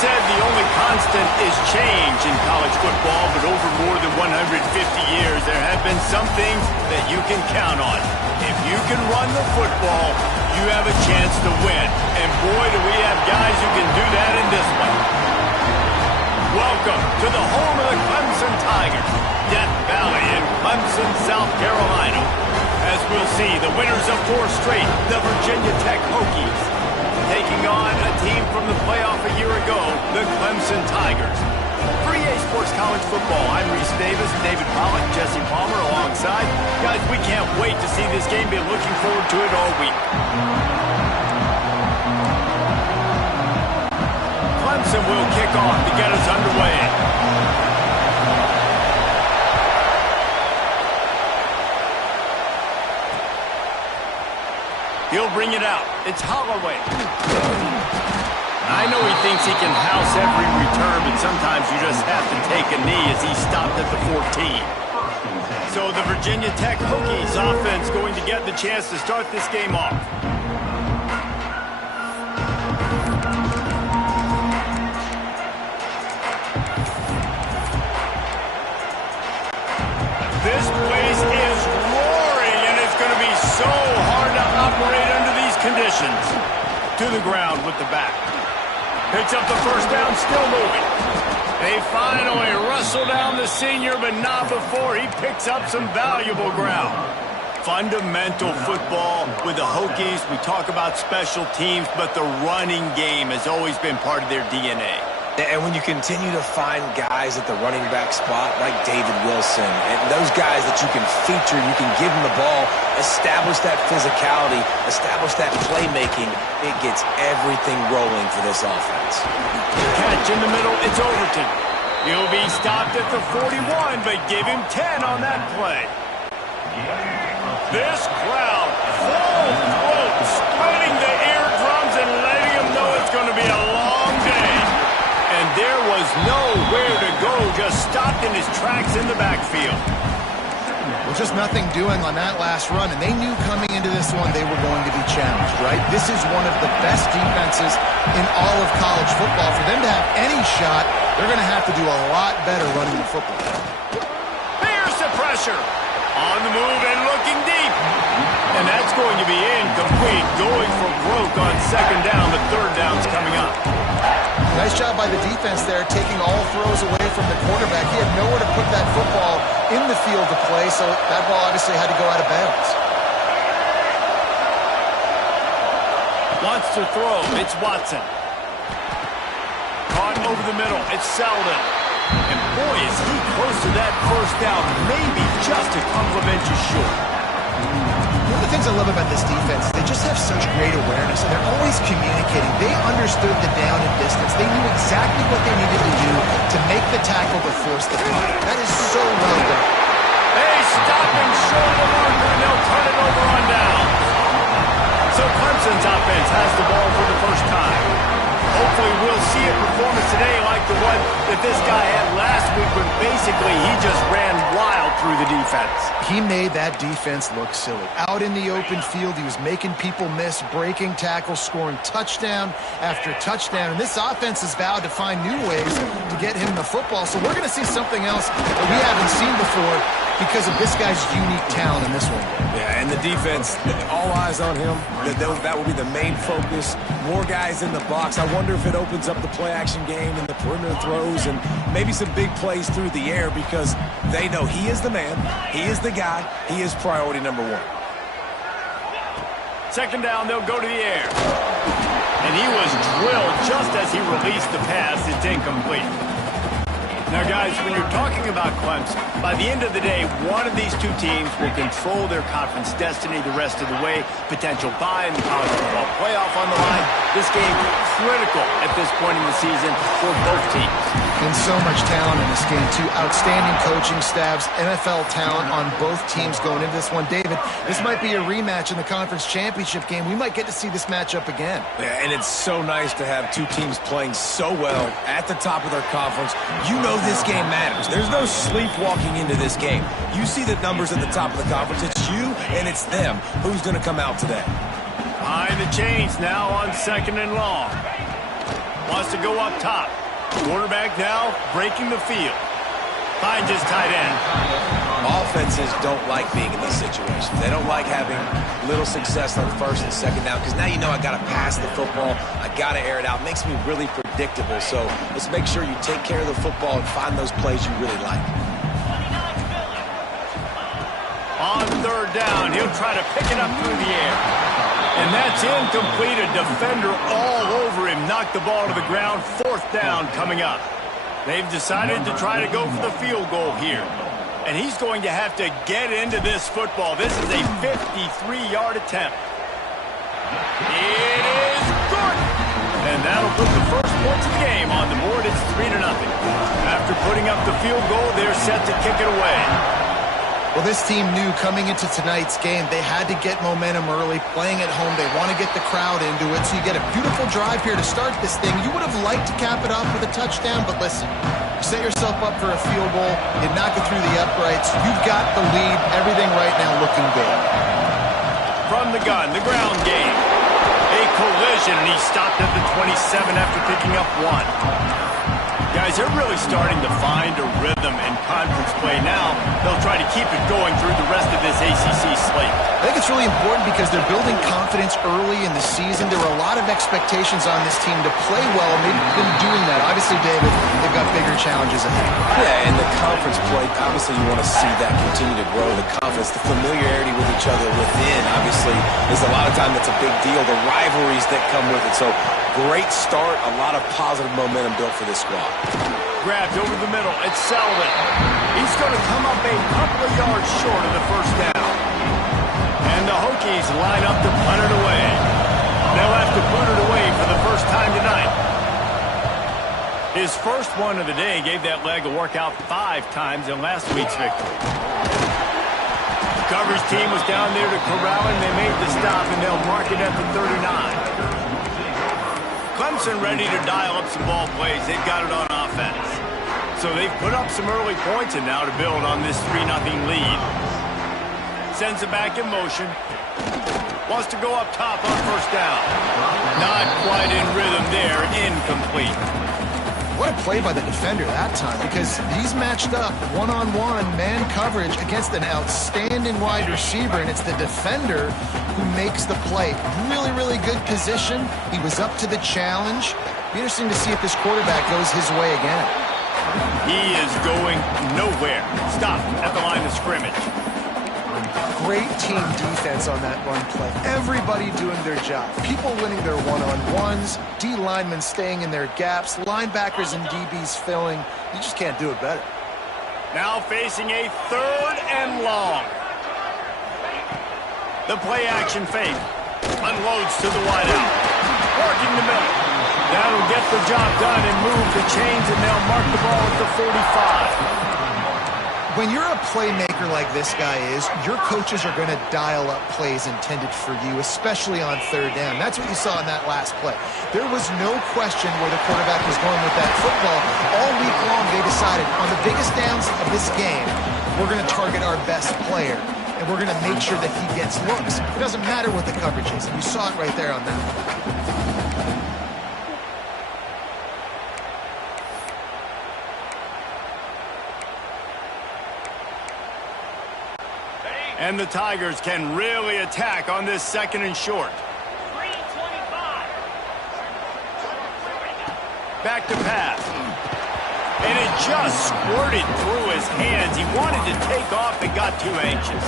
said the only constant is change in college football, but over more than 150 years, there have been some things that you can count on. If you can run the football, you have a chance to win. And boy, do we have guys who can do that in this one. Welcome to the home of the Clemson Tigers, Death Valley in Clemson, South Carolina. As we'll see, the winners of 4 straight, the Virginia Tech Hokies, taking on a team from the playoff a year ago, the Clemson Tigers. For EA Sports College Football, I'm Reese Davis, David Pollock, Jesse Palmer alongside. Guys, we can't wait to see this game. Been looking forward to it all week. Clemson will kick off to get us underway. He'll bring it out. It's Holloway. I know he thinks he can house every return, but sometimes you just have to take a knee as he stopped at the 14. So the Virginia Tech Hokies offense going to get the chance to start this game off. This place is roaring, and it's going to be so hard to operate under these conditions. To the ground with the back. Picks up the first down, still moving. They finally wrestle down the senior, but not before he picks up some valuable ground. Fundamental football with the Hokies. We talk about special teams, but the running game has always been part of their DNA. And when you continue to find guys at the running back spot like David Wilson, and those guys that you can feature, you can give them the ball, establish that physicality, establish that playmaking, it gets everything rolling for this offense. Catch in the middle, it's Overton. He'll be stopped at the 41, but give him 10 on that play. This crowd, full throat, splitting the eardrums and letting them know it's going to be a long day. And there was nowhere to go, just stopped in his tracks in the backfield. Well, just nothing doing on that last run, and they knew coming into this one they were going to be challenged, right? This is one of the best defenses in all of college football. For them to have any shot, they're going to have to do a lot better running the football. There's the pressure. On the move and looking deep. And that's going to be incomplete, going for broke on second down. The third down's coming up. Nice job by the defense there, taking all throws away from the quarterback. He had nowhere to put that football in the field to play, so that ball obviously had to go out of bounds. Wants to throw. It's Watson. Caught over the middle. It's Selden. And boy, is he close to that first down. Maybe just a couple of inches short. One of the things I love about this defense is they just have such great awareness, and they're always communicating. They understood the down and distance. They knew exactly what they needed to do to make the tackle to force the punt. That is so well done. They stop and show the marker, and they'll turn it over on down. So Clemson's offense has the ball for the first time. Hopefully we'll see a performance today like the one that this guy had last week when basically he just ran wild through the defense. He made that defense look silly. Out in the open field, he was making people miss, breaking tackles, scoring touchdown after touchdown. And this offense has vowed to find new ways to get him the football. So we're going to see something else that we haven't seen before because of this guy's unique talent in this one. Yeah, and the defense, all eyes on him. That will be the main focus. More guys in the box. I wonder if it opens up the play-action game and the perimeter throws and maybe some big plays through the air because they know he is the man, he is the guy, he is priority number one. Second down, they'll go to the air. And he was drilled just as he released the pass. It's incomplete. Now, guys, when you're talking about Clemson, by the end of the day, one of these two teams will control their conference destiny the rest of the way. Potential bye in the college football playoff on the line. This game critical at this point in the season for both teams. And so much talent in this game, too. Outstanding coaching staffs, NFL talent on both teams going into this one. David, this might be a rematch in the conference championship game. We might get to see this matchup again. Yeah, and it's so nice to have two teams playing so well at the top of their conference. You know this game matters. There's no sleepwalking into this game. You see the numbers at the top of the conference. It's you and it's them. Who's going to come out today? Behind the chains now on second and long. Wants to go up top. Quarterback now breaking the field. Finds his tight end. Offenses don't like being in these situations. They don't like having little success on first and second down because now you know I got to pass the football. I got to air it out. It makes me really predictable. So let's make sure you take care of the football and find those plays you really like. On third down, he'll try to pick it up through the air. And that's incomplete. A defender all over him. Knocked the ball to the ground. Fourth down coming up. They've decided to try to go for the field goal here. And he's going to have to get into this football. This is a 53-yard attempt. It is good. And that'll put the first points of the game on the board. It's 3-0. After putting up the field goal, they're set to kick it away. Well, this team knew coming into tonight's game they had to get momentum early, playing at home. They want to get the crowd into it, so you get a beautiful drive here to start this thing. You would have liked to cap it off with a touchdown, but listen, you set yourself up for a field goal, you knock it through the uprights, you've got the lead, everything right now looking good. From the gun, the ground game. A collision, and he stopped at the 27 after picking up one. Guys, they're really starting to find a rhythm in conference play now. They'll try to keep it going through the rest of this ACC slate. I think it's really important because they're building confidence early in the season. There were a lot of expectations on this team to play well, and they've been doing that. Obviously, David, they've got bigger challenges ahead. Yeah, and the conference play, obviously you want to see that continue to grow. The confidence, the familiarity with each other within, obviously, is a lot of time that's a big deal. The rivalries that come with it. So, great start, a lot of positive momentum built for this squad. Grabbed over the middle. It's Selden. He's going to come up a couple of yards short of the first down. And the Hokies line up to punt it away. They'll have to put it away for the first time tonight. His first one of the day gave that leg a workout 5 times in last week's victory. The coverage team was down there to corral him. They made the stop, and they'll mark it at the 39. Clemson ready to dial up some ball plays. They've got it on offense. So they've put up some early points and now to build on this 3-0 lead. Sends it back in motion. Wants to go up top on first down. Not quite in rhythm there. Incomplete. What a play by the defender that time, because he's matched up one-on-one man coverage against an outstanding wide receiver, and it's the defender who makes the play. Really, really good position. He was up to the challenge. Be interesting to see if this quarterback goes his way again. He is going nowhere. Stopped at the line of scrimmage. Great team defense on that run play. Everybody doing their job. People winning their one-on-ones, D linemen staying in their gaps, linebackers and DBs filling. You just can't do it better. Now facing a 3rd and long. The play action fake. Unloads to the wideout. Working the middle. That'll get the job done and move the chains, and they'll mark the ball at the 45. When you're a playmaker like this guy is, your coaches are going to dial up plays intended for you, especially on 3rd down. That's what you saw in that last play. There was no question where the quarterback was going with that football. All week long, they decided on the biggest downs of this game, we're going to target our best player, and we're going to make sure that he gets looks. It doesn't matter what the coverage is, and you saw it right there on that one. And the Tigers can really attack on this 2nd and short. Back to pass. And it just squirted through his hands. He wanted to take off and got too anxious.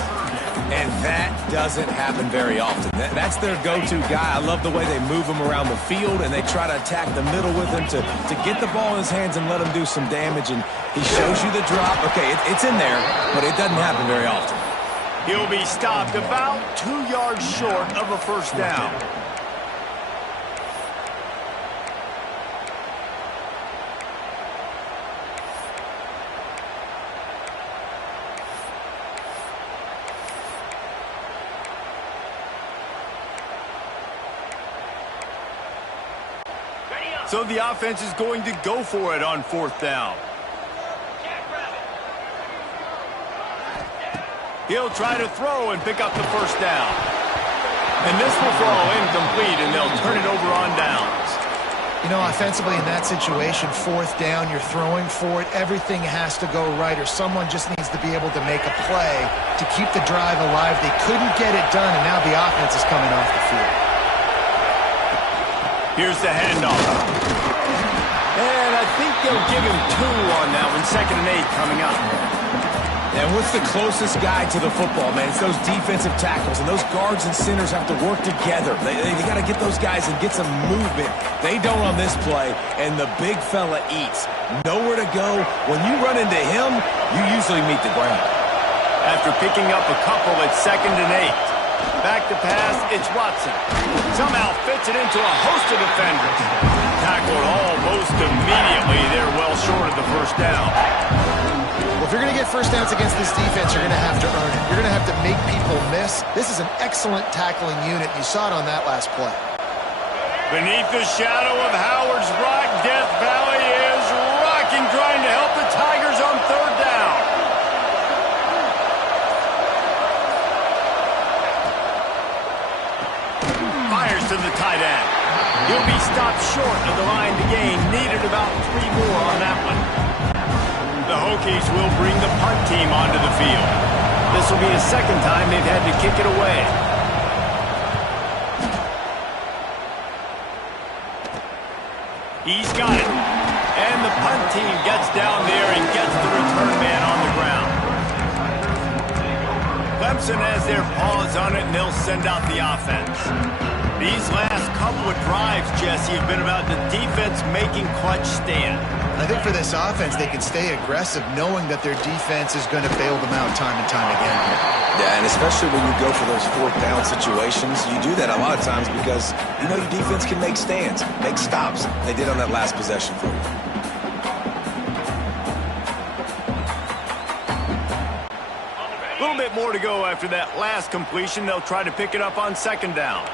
And that doesn't happen very often. That's their go-to guy. I love the way they move him around the field, and they try to attack the middle with him to get the ball in his hands and let him do some damage. And he shows you the drop. Okay, it's in there, but it doesn't happen very often. He'll be stopped about 2 yards short of a first down. So the offense is going to go for it on 4th down. He'll try to throw and pick up the first down. And this will fall incomplete, and they'll turn it over on downs. You know, offensively in that situation, fourth down, you're throwing for it, everything has to go right, or someone just needs to be able to make a play to keep the drive alive. They couldn't get it done, and now the offense is coming off the field. Here's the handoff. And I think they'll give him 2 on that one. 2nd and 8 coming up. And what's the closest guy to the football, man? It's those defensive tackles, and those guards and centers have to work together. They got to get those guys and get some movement. They don't on this play, and the big fella eats. Nowhere to go. When you run into him, you usually meet the ground. After picking up a couple, it's 2nd and 8. Back to pass, it's Watson. Somehow fits it into a host of defenders. Tackled almost immediately. They're well short of the first down. Well, if you're going to get first downs against this defense, you're going to have to earn it. You're going to have to make people miss. This is an excellent tackling unit. You saw it on that last play. Beneath the shadow of Howard's Rock, Death Valley is rocking, trying to help the Tigers on 3rd down. Fires to the tight end. He'll be stopped short of the line to gain. Needed about 3 more on that one. The Hokies will bring the punt team onto the field. This will be the 2nd time they've had to kick it away. He's got it. And the punt team gets down there and gets the return man on the ground. Clemson has their paws on it, and they'll send out the offense. These last couple of drives, Jesse, have been about the defense making clutch stand. I think for this offense, they can stay aggressive knowing that their defense is going to bail them out time and time again. Yeah, and especially when you go for those 4th down situations, you do that a lot of times because you know your defense can make stands, make stops. They did on that last possession for you. A little bit more to go after that last completion. They'll try to pick it up on 2nd down.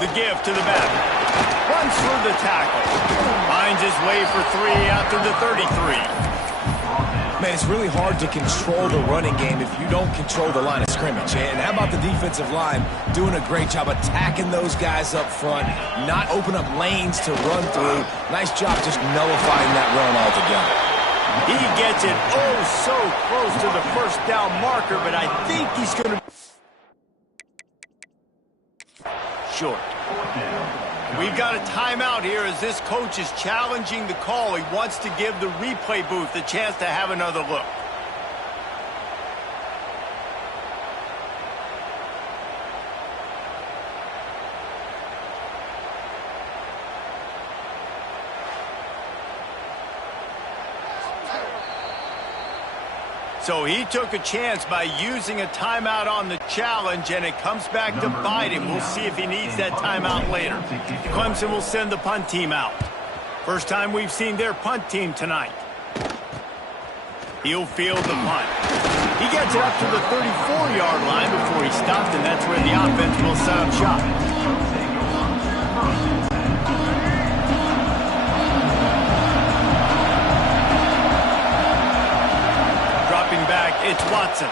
The give to the back. Runs through the tackle. Finds his way for 3 out to the 33. Man, it's really hard to control the running game if you don't control the line of scrimmage. And how about the defensive line doing a great job attacking those guys up front, not open up lanes to run through. Nice job just nullifying that run altogether. He gets it oh so close to the first down marker, but I think he's going to... Short. We've got a timeout here as this coach is challenging the call. He wants to give the replay booth a chance to have another look. So he took a chance by using a timeout on the challenge, and it comes back to bite him. We'll see if he needs that timeout later. Clemson will send the punt team out. First time we've seen their punt team tonight. He'll field the punt. He gets it up to the 34-yard line before he stopped, and that's where the offense will set up shop. Back, it's Watson.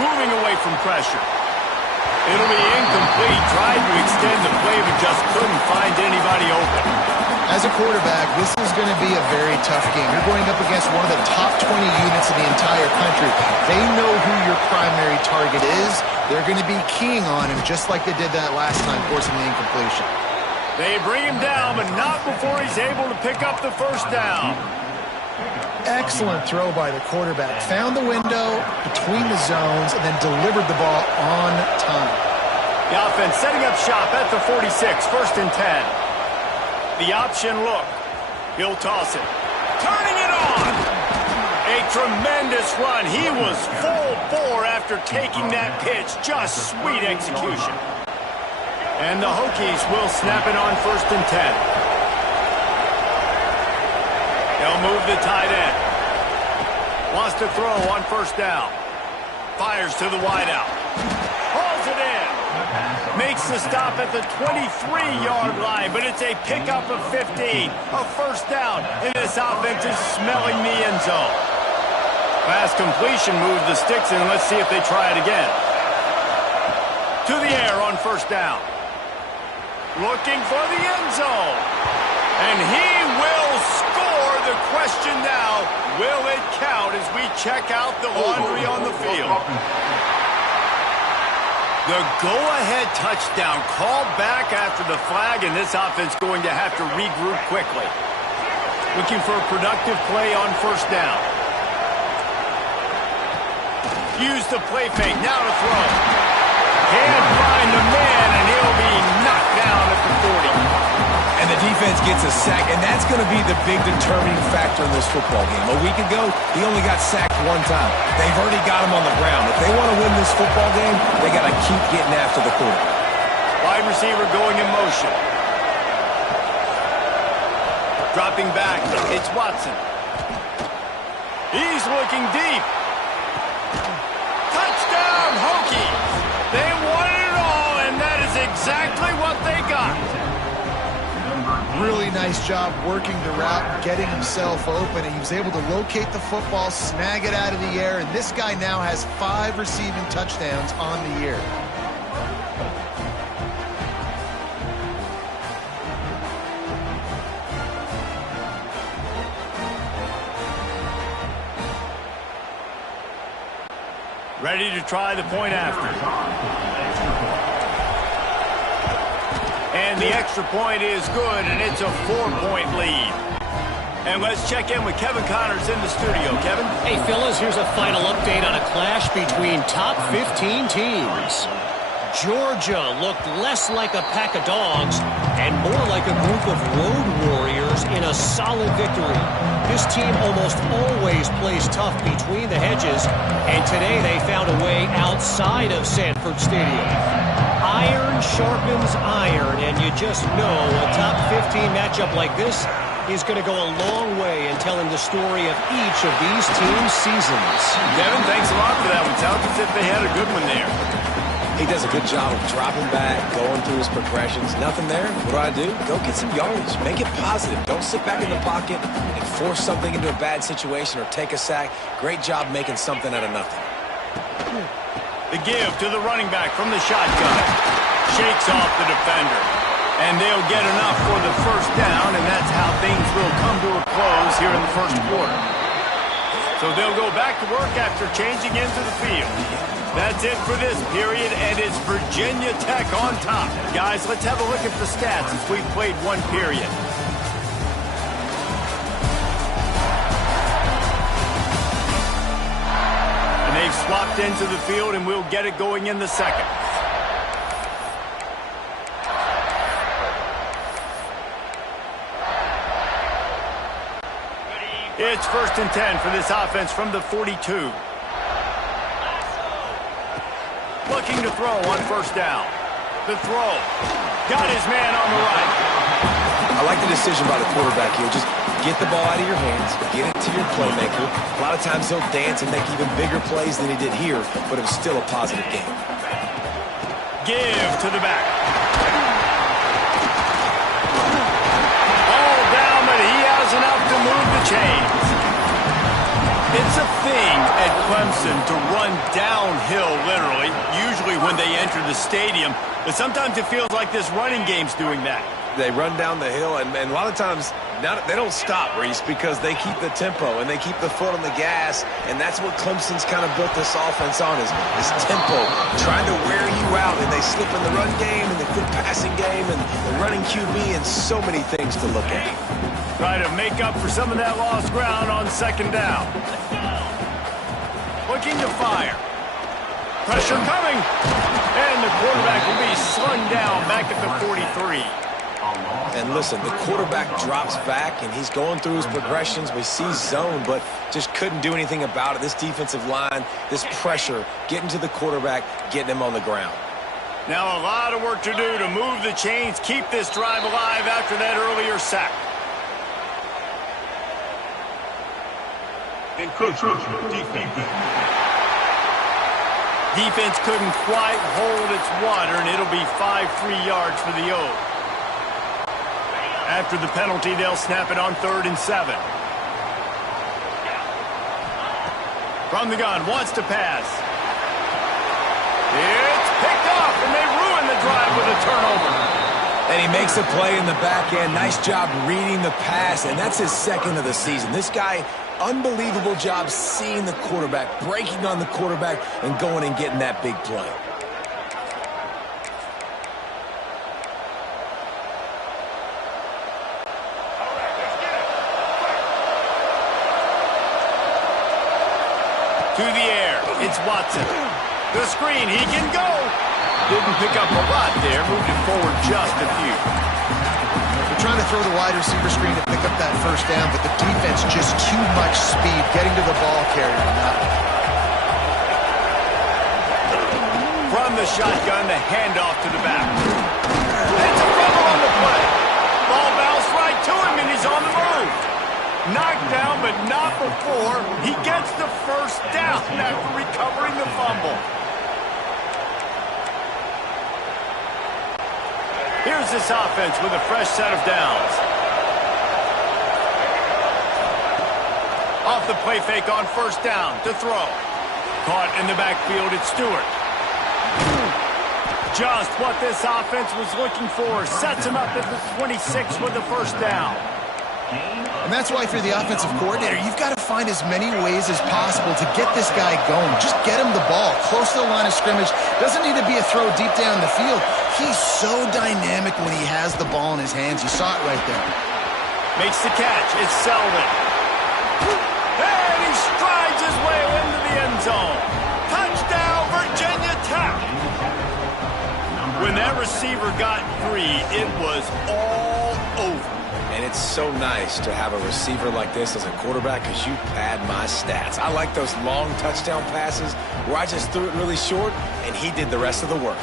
Moving away from pressure. It'll be incomplete. Tried to extend the play, but just couldn't find anybody open. As a quarterback, this is going to be a very tough game. You're going up against one of the top 20 units in the entire country. They know who your primary target is. They're going to be keying on him, just like they did that last time, forcing the incompletion. They bring him down, but not before he's able to pick up the first down. Excellent throw by the quarterback. Found the window between the zones and then delivered the ball on time. The offense setting up shop at the 46, 1st and 10. The option look. He'll toss it. Turning it on. A tremendous run. He was full bore after taking that pitch. Just sweet execution. And the Hokies will snap it on 1st and 10. They'll move the tight end. Wants to throw on 1st down. Fires to the wideout. Hauls it in. Makes the stop at the 23-yard line, but it's a pickup of 15. A 1st down, and this offense is smelling the end zone. Fast completion moved the sticks in. Let's see if they try it again. To the air on 1st down. looking for the end zone. And he will score. The question now, will it count as we check out the laundry on the field? The go-ahead touchdown called back after the flag, and this offense going to have to regroup quickly. Looking for a productive play on first down. Use the play fake, now to throw. Can't find the man, and he'll be knocked down at the 40. And the defense gets a sack, and that's going to be the big determining factor in this football game. A week ago, he only got sacked one time. They've already got him on the ground. If they want to win this football game, they got to keep getting after the quarterback. Wide receiver going in motion. Dropping back, it's Watson. He's looking deep. Touchdown, Hokies! They wanted it all, and that is exactly what they got. Really nice job working the route, getting himself open, and he was able to locate the football, snag it out of the air, and this guy now has 5 receiving touchdowns on the year. Ready to try the point after. And the extra point is good, and it's a 4-point lead. And let's check in with Kevin Connors in the studio. Kevin? Hey, fellas, here's a final update on a clash between top 15 teams. Georgia looked less like a pack of dogs and more like a group of road warriors in a solid victory. This team almost always plays tough between the hedges, and today they found a way outside of Sanford Stadium. Iron sharpens iron, and you just know a top 15 matchup like this is going to go a long way in telling the story of each of these teams' seasons. Kevin, thanks a lot for that one. Sounds as if they had a good one there. He does a good job of dropping back, going through his progressions. Nothing there. What do? Go get some yardage. Make it positive. Don't sit back in the pocket and force something into a bad situation or take a sack. Great job making something out of nothing. The give to the running back from the shotgun. Shakes off the defender. And they'll get enough for the first down, and that's how things will come to a close here in the first quarter. So they'll go back to work after changing into the field. That's it for this period, and it's Virginia Tech on top. Guys, let's have a look at the stats as we've played one period. And they've swapped into the field, and we'll get it going in the second. It's 1st and 10 for this offense from the 42. Looking to throw on first down. The throw. Got his man on the right. I like the decision by the quarterback here. Just get the ball out of your hands. Get it to your playmaker. A lot of times he'll dance and make even bigger plays than he did here, but it was still a positive game. Give to the back. All down, but he has enough to move the chains. It's a thing at Clemson to run downhill, literally, usually when they enter the stadium. But sometimes it feels like this running game's doing that. They run down the hill, and a lot of times they don't stop, Reese, because they keep the tempo and they keep the foot on the gas, and that's what Clemson's kind of built this offense on is tempo, trying to wear you out, and they slip in the run game and the quick passing game and the running QB and so many things to look at. Try to make up for some of that lost ground on second down. Looking to fire. Pressure coming. And the quarterback will be slung down back at the 43. And listen, the quarterback drops back, and he's going through his progressions. We see zone, but just couldn't do anything about it. This defensive line, this pressure, getting to the quarterback, getting him on the ground. Now a lot of work to do to move the chains, keep this drive alive after that earlier sack. Defense couldn't quite hold its water, and it'll be 5 free yards for the O. After the penalty, they'll snap it on 3rd and 7. From the gun, wants to pass. It's picked off, and they ruin the drive with a turnover. And he makes a play in the back end. Nice job reading the pass, and that's his second of the season. This guy, unbelievable job seeing the quarterback, breaking on the quarterback, and going and getting that big play. To the air, it's Watson. The screen, he can go. Didn't pick up a lot there, moved it forward just a few. They're trying to throw the wide receiver screen to pick up that first down, but the defense just too much speed getting to the ball carrier on that one. From the shotgun, the handoff to the back. It's a fumble on the play. Ball bounced right to him, and he's on the move. Knocked down, but not before he gets the first down after recovering the fumble. Here's this offense with a fresh set of downs. Off the play fake on first down to throw. Caught in the backfield, it's Stewart. Just what this offense was looking for. Sets him up at the 26 with the first down. And that's why, if you're the offensive coordinator, you've got to find as many ways as possible to get this guy going. Just get him the ball close to the line of scrimmage. Doesn't need to be a throw deep down the field. He's so dynamic when he has the ball in his hands. You saw it right there. Makes the catch. It's Selden. And he strides his way into the end zone. Touchdown, Virginia Tech. When that receiver got free, it was all over. And it's so nice to have a receiver like this as a quarterback because you pad my stats. I like those long touchdown passes where I just threw it really short and he did the rest of the work.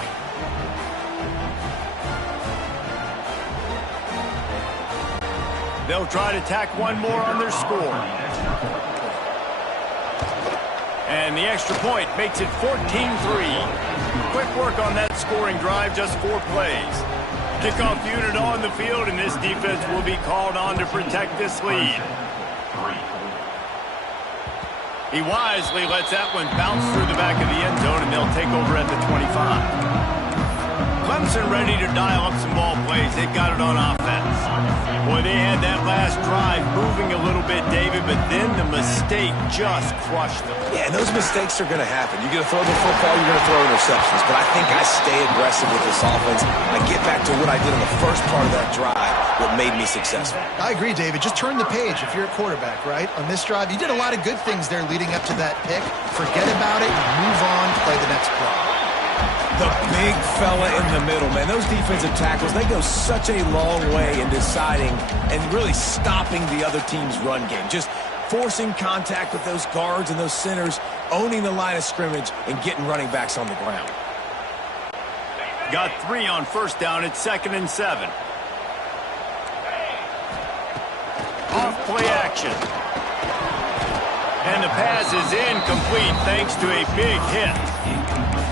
They'll try to tack one more on their score. And the extra point makes it 14-3. Quick work on that scoring drive, just 4 plays. Kickoff unit on the field, and this defense will be called on to protect this lead. He wisely lets that one bounce through the back of the end zone, and they'll take over at the 25. Clemson ready to dial up some ball plays. They've got it on offense. Boy, they had that last drive moving a little bit, David, but then the mistake just crushed them. Yeah, and those mistakes are going to happen. You're going to throw the football, you're going to throw interceptions. But I think I stay aggressive with this offense. I get back to what I did in the first part of that drive, what made me successful. I agree, David. Just turn the page if you're a quarterback, right? On this drive, you did a lot of good things there leading up to that pick. Forget about it, move on, play the next play. The big fella in the middle, man. Those defensive tackles, they go such a long way in deciding and really stopping the other team's run game. Just forcing contact with those guards and those centers, owning the line of scrimmage, and getting running backs on the ground. Got 3 on first down. It's 2nd and 7. Off play action. And the pass is incomplete thanks to a big hit.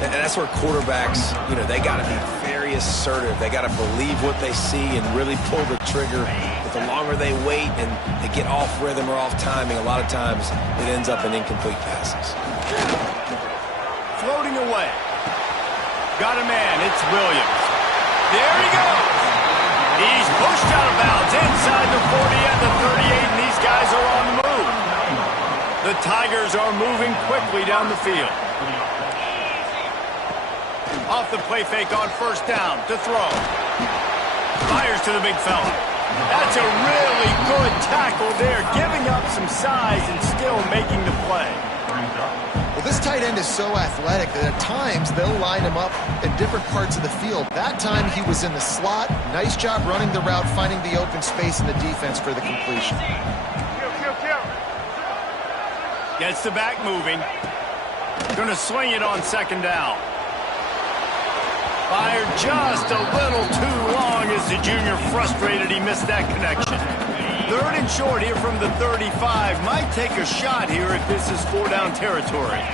And that's where quarterbacks, they got to be very assertive. They got to believe what they see and really pull the trigger. But the longer they wait and they get off rhythm or off timing, a lot of times it ends up in incomplete passes. Floating away. Got a man. It's Williams. There he goes. He's pushed out of bounds inside the 40 at the 38, and these guys are on the move. The Tigers are moving quickly down the field. Off the play fake on first down to throw. Fires to the big fella. That's a really good tackle there, giving up some size and still making the play. Well, this tight end is so athletic that at times they'll line him up in different parts of the field. That time he was in the slot. Nice job running the route, finding the open space in the defense for the completion. Gets the back moving. Going to swing it on 2nd down. Fired just a little too long as the junior frustrated he missed that connection. 3rd and short here from the 35. Might take a shot here if this is 4-down territory.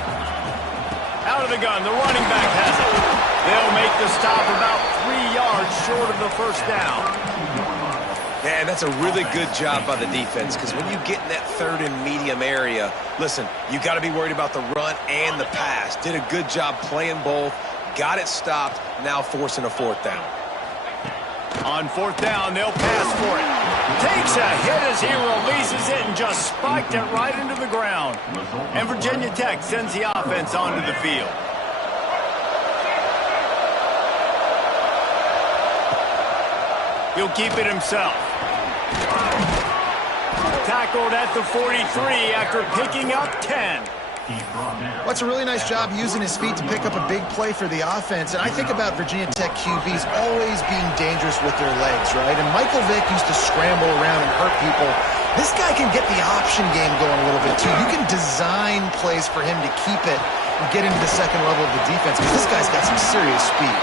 Out of the gun, the running back has it. They'll make the stop about 3 yards short of the first down. Man, that's a really good job by the defense because when you get in that 3rd and medium area, listen, you got to be worried about the run and the pass. Did a good job playing both. Got it stopped, now forcing a 4th down. On fourth down, they'll pass for it. Takes a hit as he releases it and just spiked it right into the ground. And Virginia Tech sends the offense onto the field. He'll keep it himself. Tackled at the 43 after picking up 10. Well, it's a really nice job using his feet to pick up a big play for the offense. And I think about Virginia Tech QBs always being dangerous with their legs, right? And Michael Vick used to scramble around and hurt people. This guy can get the option game going a little bit, too. You can design plays for him to keep it and get into the second level of the defense because this guy's got some serious speed.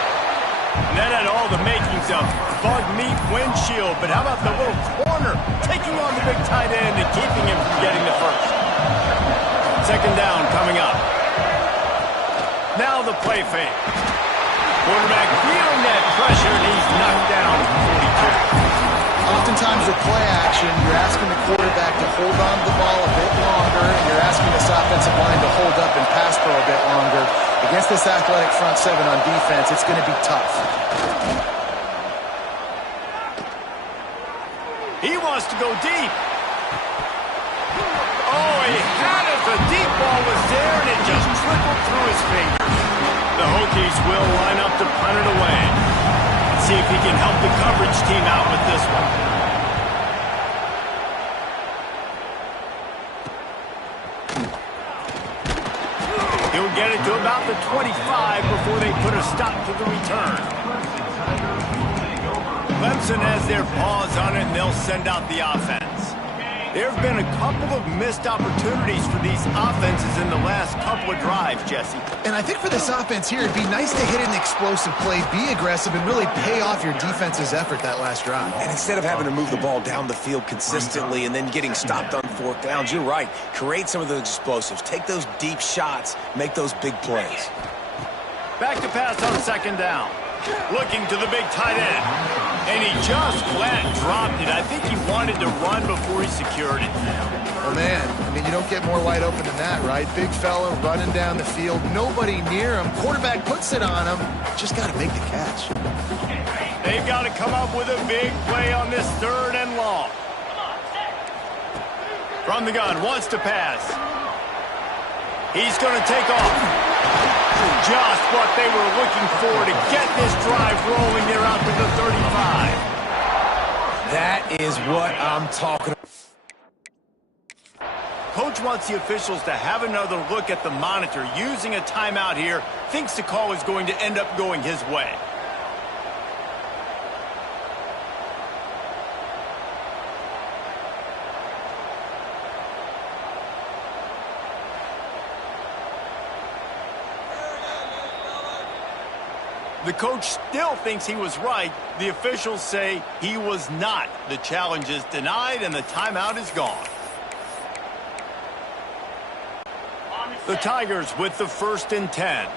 And that had all the makings of bug meat windshield. But how about the little corner taking on the big tight end and keeping him from getting the first? Second down coming up. Now the play fake. Quarterback feeling that pressure, and he's knocked down at the 42. Oftentimes with play action, you're asking the quarterback to hold on to the ball a bit longer, and you're asking this offensive line to hold up and pass pro a bit longer. Against this athletic front seven on defense, it's going to be tough. He wants to go deep. Oh, he had it. The deep ball was there, and it just trickled through his fingers. The Hokies will line up to punt it away. Let's see if he can help the coverage team out with this one. He'll get it to about the 25 before they put a stop to the return. Clemson has their paws on it, and they'll send out the offense. There have been a couple of missed opportunities for these offenses in the last couple of drives, Jesse. And I think for this offense here, it'd be nice to hit an explosive play, be aggressive, and really pay off your defense's effort that last drive. And instead of having to move the ball down the field consistently and then getting stopped on fourth downs, you're right. Create some of those explosives. Take those deep shots. Make those big plays. Back to pass on second down. Looking to the big tight end. And he just flat dropped it. I think he wanted to run before he secured it. Oh, man. I mean, you don't get more wide open than that, right? Big fella running down the field. Nobody near him. Quarterback puts it on him. Just got to make the catch. They've got to come up with a big play on this third and long. From the gun, wants to pass. He's going to take off. Just what they were looking for to get this drive rolling. They're out to the 35. That is what I'm talking about. Coach wants the officials to have another look at the monitor. Using a timeout here, thinks the call is going to end up going his way. The coach still thinks he was right. The officials say he was not. The challenge is denied, and the timeout is gone. The Tigers with the 1st and 10.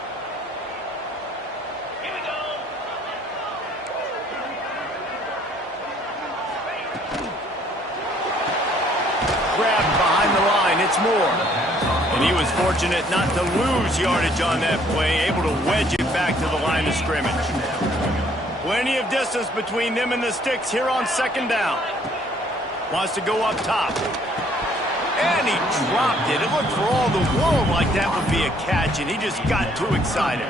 Grabbed behind the line. It's Moore. And he was fortunate not to lose yardage on that play, able to wedge it back to the line of scrimmage. Plenty of distance between them and the sticks here on second down. Wants to go up top. And he dropped it. It looked for all the world like that would be a catch, and he just got too excited.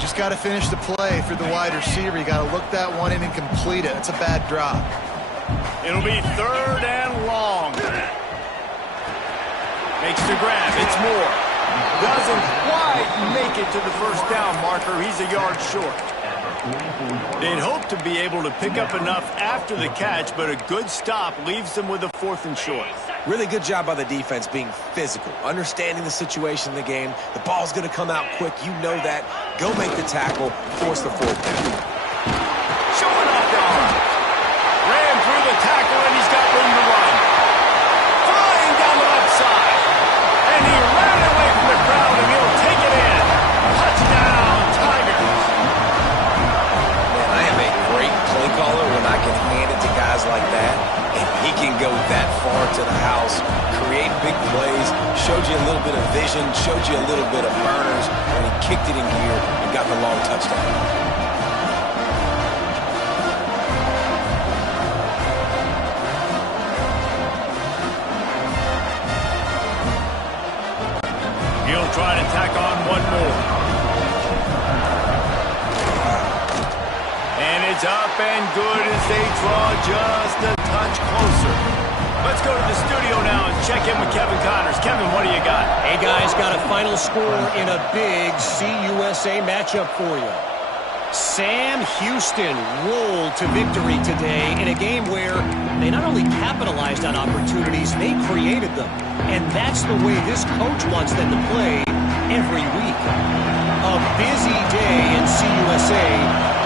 Just got to finish the play for the wide receiver. You got to look that one in and complete it. It's a bad drop. It'll be 3rd and long. Makes the grab. It's Moore. Doesn't quite make it to the first down marker. He's a yard short. They'd hope to be able to pick up enough after the catch, but a good stop leaves them with a 4th and short. Really good job by the defense being physical, understanding the situation in the game. The ball's going to come out quick. You know that. Go make the tackle. Force the 4th down. Showing off the arm. Ran through the tackle, and he's got room to run. Flying down the left side. And he ran away from the crowd, and he'll take it in. Touchdown, Tigers. Man, I am a great play caller when I can hand it to guys like that. And he can go that far to the house, create big plays, showed you a little bit of vision, showed you a little bit of burners, and he kicked it in gear and got the long touchdown. try to tack on one more. And it's up and good as they draw just a touch closer. Let's go to the studio now and check in with Kevin Connors. Kevin, what do you got? Hey, guys, got a final score in a big CUSA matchup for you. Sam Houston rolled to victory today in a game where they not only capitalized on opportunities, they created them. And that's the way this coach wants them to play every week. A busy day in CUSA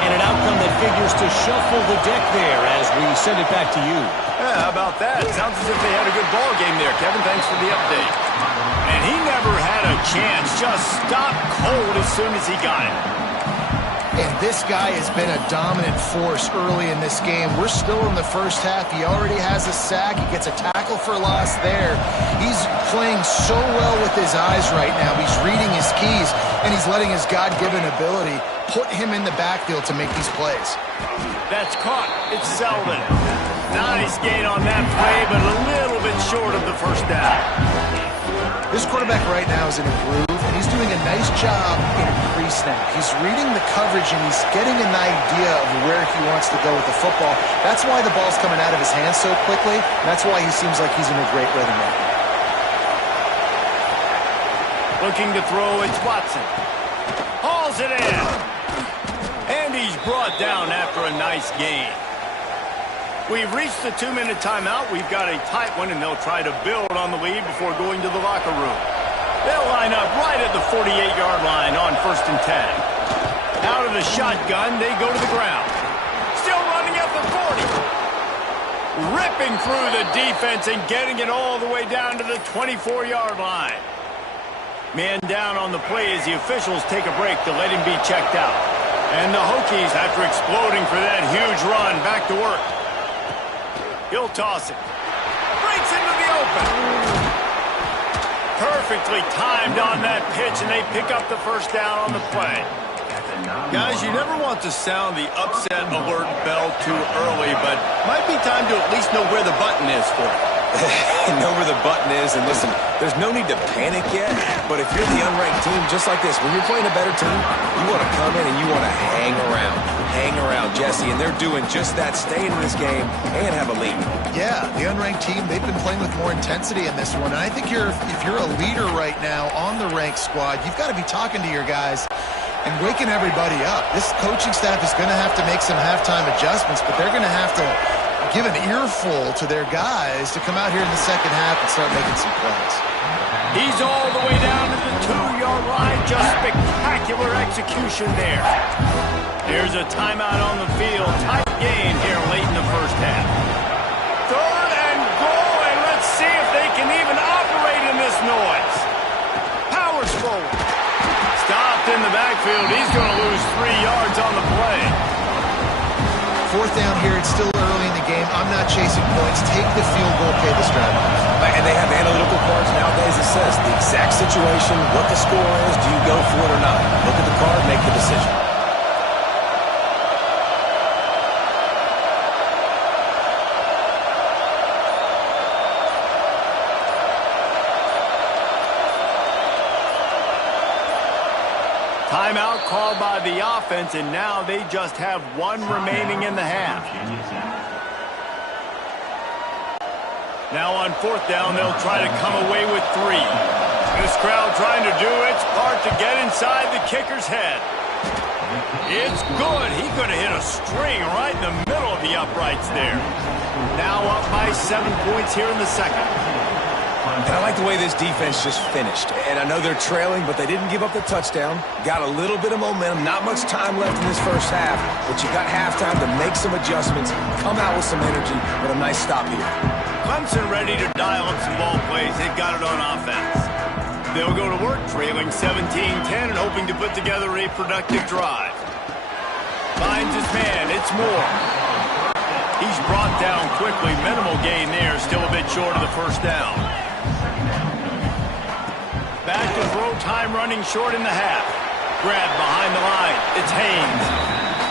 and an outcome that figures to shuffle the deck there as we send it back to you. Yeah, how about that? Sounds as if they had a good ball game there. Kevin, thanks for the update. And he never had a chance. Just stopped cold as soon as he got it. And this guy has been a dominant force early in this game. We're still in the first half. He already has a sack. He gets a tackle for loss there. He's playing so well with his eyes right now. He's reading his keys, and he's letting his God-given ability put him in the backfield to make these plays. That's caught. It's Selden. Nice gain on that play, but a little bit short of the first down. This quarterback right now is in a groove, and he's doing a nice job in a pre-snap. He's reading the coverage, and he's getting an idea of where he wants to go with the football. That's why the ball's coming out of his hands so quickly, and that's why he seems like he's in a great rhythm right now. Looking to throw, it's Watson. Hauls it in. And he's brought down after a nice gain. We've reached the 2-minute timeout. We've got a tight one, and they'll try to build on the lead before going to the locker room. They'll line up right at the 48-yard line on 1st and 10. Out of the shotgun, they go to the ground. Still running at the 40. Ripping through the defense and getting it all the way down to the 24-yard line. Man down on the play as the officials take a break to let him be checked out. And the Hokies, after exploding for that huge run, back to work. He'll toss it. Breaks into the open. Perfectly timed on that pitch, and they pick up the first down on the play. Guys, you never want to sound the upset alert bell too early, but might be time to at least know where the button is for it. Know where the button is, and listen, there's no need to panic yet, but if you're the unranked team, just like this, when you're playing a better team, you want to come in and you want to hang around, Jesse, and they're doing just that, staying in this game and have a lead. Yeah, the unranked team, they've been playing with more intensity in this one, and I think if you're a leader right now on the ranked squad, you've got to be talking to your guys and waking everybody up. This coaching staff is going to have to make some halftime adjustments, but they're going to have to give an earful to their guys to come out here in the second half and start making some plays. He's all the way down to the 2-yard line. Just spectacular execution there. Here's a timeout on the field. Tight game here late in the first half. 3rd and goal, and let's see if they can even operate in this noise. Powers forward. Stopped in the backfield. He's going to lose 3 yards on the play. 4th down here. It's still early in the game. I'm not chasing points. Take the field goal, pay the strike. And they have analytical cards nowadays that says the exact situation, what the score is, do you go for it or not? Look at the card, make the decision. Timeout called by the offense, and now they just have 1 remaining in the half. Now on 4th down, they'll try to come away with 3. This crowd trying to do its part to get inside the kicker's head. It's good. He could have hit a string right in the middle of the uprights there. Now up by 7 points here in the second. And I like the way this defense just finished. And I know they're trailing, but they didn't give up the touchdown. Got a little bit of momentum. Not much time left in this first half, but you got halftime to make some adjustments, come out with some energy, but a nice stop here. Clemson ready to dial up some ball plays. They've got it on offense. They'll go to work trailing 17-10 and hoping to put together a productive drive. Finds his man. It's Moore. He's brought down quickly. Minimal gain there. Still a bit short of the first down. Back to throw time, running short in the half. Grab behind the line. It's Haynes.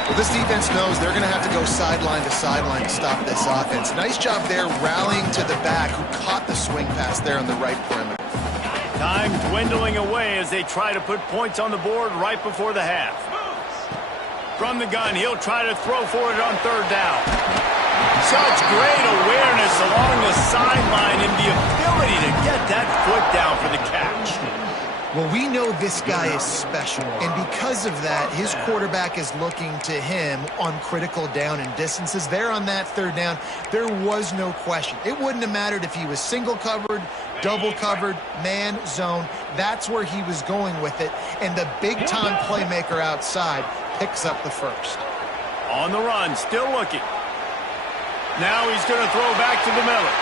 Well, this defense knows they're going to have to go sideline to sideline to stop this offense. Nice job there rallying to the back who caught the swing pass there on the right perimeter. Time dwindling away as they try to put points on the board right before the half. From the gun, he'll try to throw for it on third down. Such great awareness along the sideline and the ability to get that foot down for the catch. Well, we know this guy is special, and because of that, his quarterback is looking to him on critical down and distances. There on that third down, there was no question. It wouldn't have mattered if he was single covered, double covered, man, zone. That's where he was going with it, and the big-time playmaker outside picks up the first. On the run, still looking. Now he's going to throw back to the middle.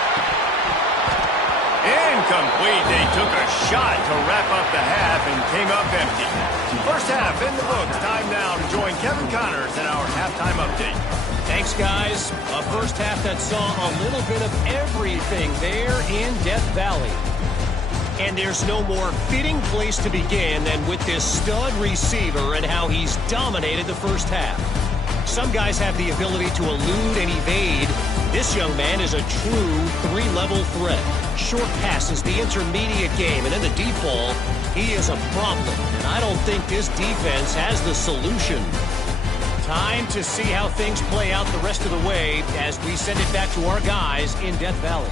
Incomplete. They took a shot to wrap up the half and came up empty. First half in the books. Time now to join Kevin Connors in our halftime update. Thanks, guys. A first half that saw a little bit of everything there in Death Valley. And there's no more fitting place to begin than with this stud receiver and how he's dominated the first half. Some guys have the ability to elude and evade. This young man is a true three-level threat. Short passes, the intermediate game, and in the deep ball, he is a problem. And I don't think this defense has the solution. Time to see how things play out the rest of the way as we send it back to our guys in Death Valley.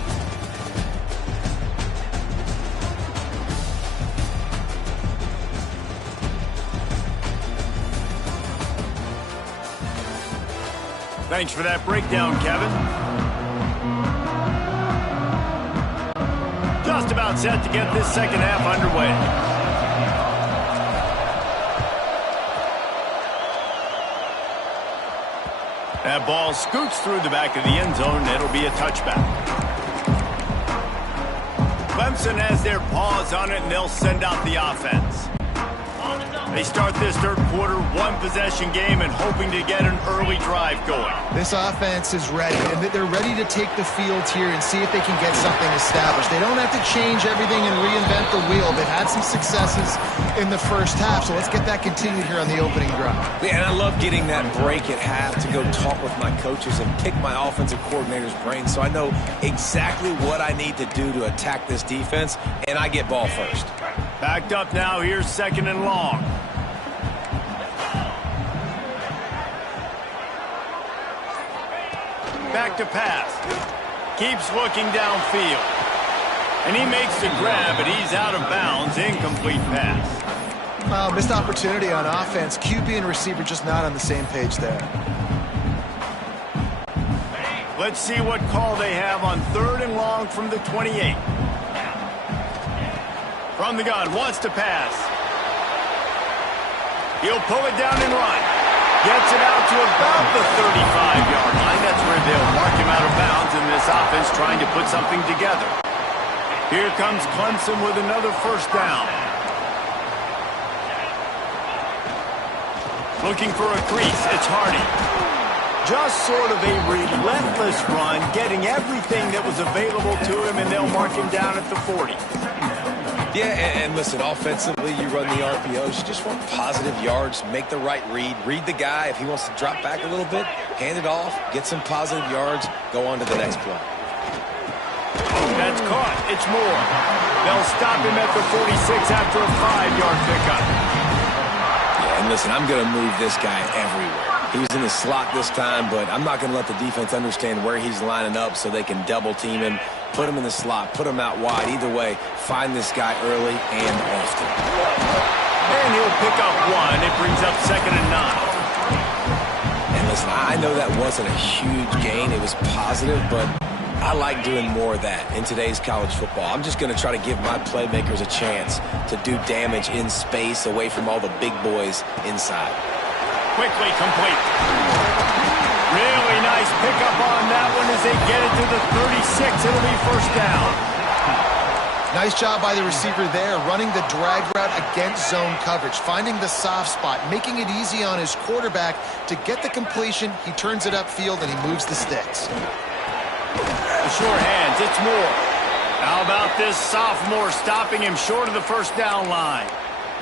Thanks for that breakdown, Kevin. Just about set to get this second half underway. That ball scoots through the back of the end zone, and it'll be a touchback. Clemson has their paws on it, and they'll send out the offense. They start this third quarter, one-possession game, and hoping to get an early drive going. This offense is ready, and they're ready to take the field here and see if they can get something established. They don't have to change everything and reinvent the wheel. They've had some successes in the first half, so let's get that continued here on the opening drive. Yeah, and I love getting that break at half to go talk with my coaches and pick my offensive coordinator's brain so I know exactly what I need to do to attack this defense, and I get ball first. Backed up now, here's second and long. Back to pass. Keeps looking downfield. And he makes the grab, but he's out of bounds. Incomplete pass. Missed opportunity on offense. QB and receiver just not on the same page there. Let's see what call they have on third and long from the 28. From the gun, wants to pass. He'll pull it down and run. Gets it out to about the 35-yard line. That's where they'll mark him out of bounds in this offense trying to put something together. Here comes Clemson with another first down. Looking for a crease. It's Hardy. Just sort of a relentless run, getting everything that was available to him, and they'll mark him down at the 40. Yeah, and listen, offensively, you run the RPOs. You just want positive yards, make the right read the guy. If he wants to drop back a little bit, hand it off, get some positive yards, go on to the next play. That's caught. It's Moore. They'll stop him at the 46 after a 5-yard pickup. Yeah, and listen, I'm going to move this guy everywhere. He was in the slot this time, but I'm not going to let the defense understand where he's lining up so they can double-team him, put him in the slot, put him out wide. Either way, find this guy early and often. And he'll pick up one. It brings up second and 9. And listen, I know that wasn't a huge gain. It was positive, but I like doing more of that in today's college football. I'm just going to try to give my playmakers a chance to do damage in space away from all the big boys inside. Quickly complete. Really nice pickup on that one as they get it to the 36. It'll be first down. Nice job by the receiver there, running the drag route against zone coverage, finding the soft spot, making it easy on his quarterback to get the completion. He turns it upfield and he moves the sticks. The short hands, it's Moore. How about this sophomore stopping him short of the first down line?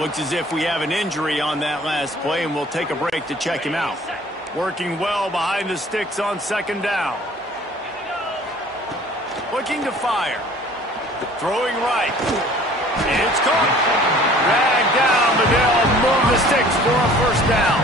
Looks as if we have an injury on that last play, and we'll take a break to check him out. Working well behind the sticks on second down. Looking to fire. Throwing right. It's caught. Dragged down, but they'll move the sticks for a first down.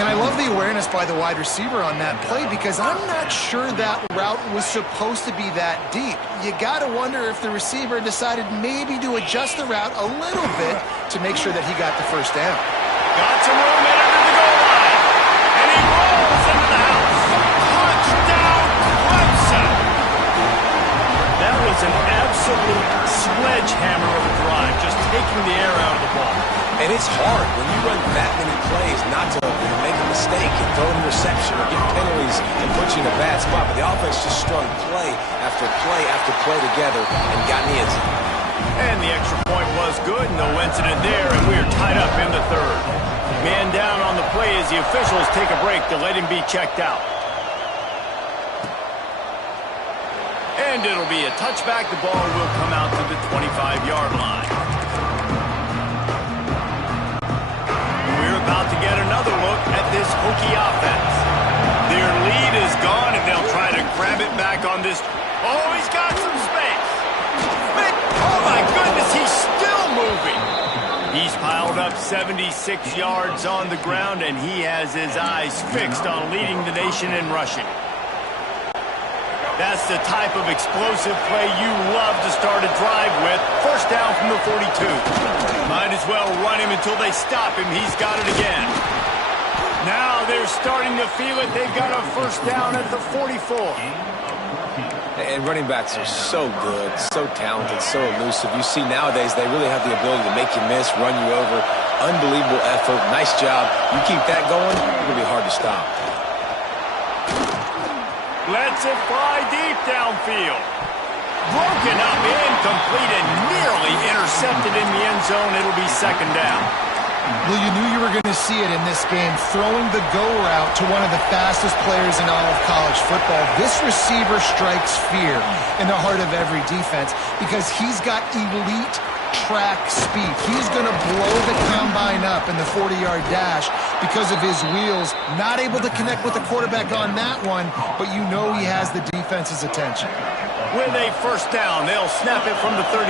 And I love the awareness by the wide receiver on that play because I'm not sure that route was supposed to be that deep. You got to wonder if the receiver decided maybe to adjust the route a little bit to make sure that he got the first down. Got some room in under the goal line. And he rolls into the house. Touchdown, Clemson. That was an absolute sledgehammer of a drive, just taking the air out of the ball. And it's hard when you run that many plays not to make a mistake and throw an interception or get penalties and put you in a bad spot. But the offense just strung play after play after play together and got in the end zone. And the extra point was good, no incident there, and we are tied up in the third. Man down on the play as the officials take a break to let him be checked out. And it'll be a touchback. The ball will come out to the 25-yard line. We're about to get another look at this Hokie offense. Their lead is gone, and they'll try to grab it back on this. Oh, he's got some space. Oh, my goodness, he's still moving. He's piled up 76 yards on the ground, and he has his eyes fixed on leading the nation in rushing. That's the type of explosive play you love to start a drive with. First down from the 42. Might as well run him until they stop him. He's got it again. Now they're starting to feel it. They've got a first down at the 44. And running backs are so good, so talented, so elusive. You see nowadays they really have the ability to make you miss, run you over. Unbelievable effort. Nice job. You keep that going, it's going to be hard to stop. Lets it fly deep downfield. Broken up, incomplete, and nearly intercepted in the end zone. It'll be second down. Well, you knew you were going to see it in this game, throwing the go route to one of the fastest players in all of college football. This receiver strikes fear in the heart of every defense because he's got elite track speed. He's going to blow the combine up in the 40-yard dash because of his wheels. Not able to connect with the quarterback on that one, but you know he has the defense's attention. With a first down, they'll snap it from the 32.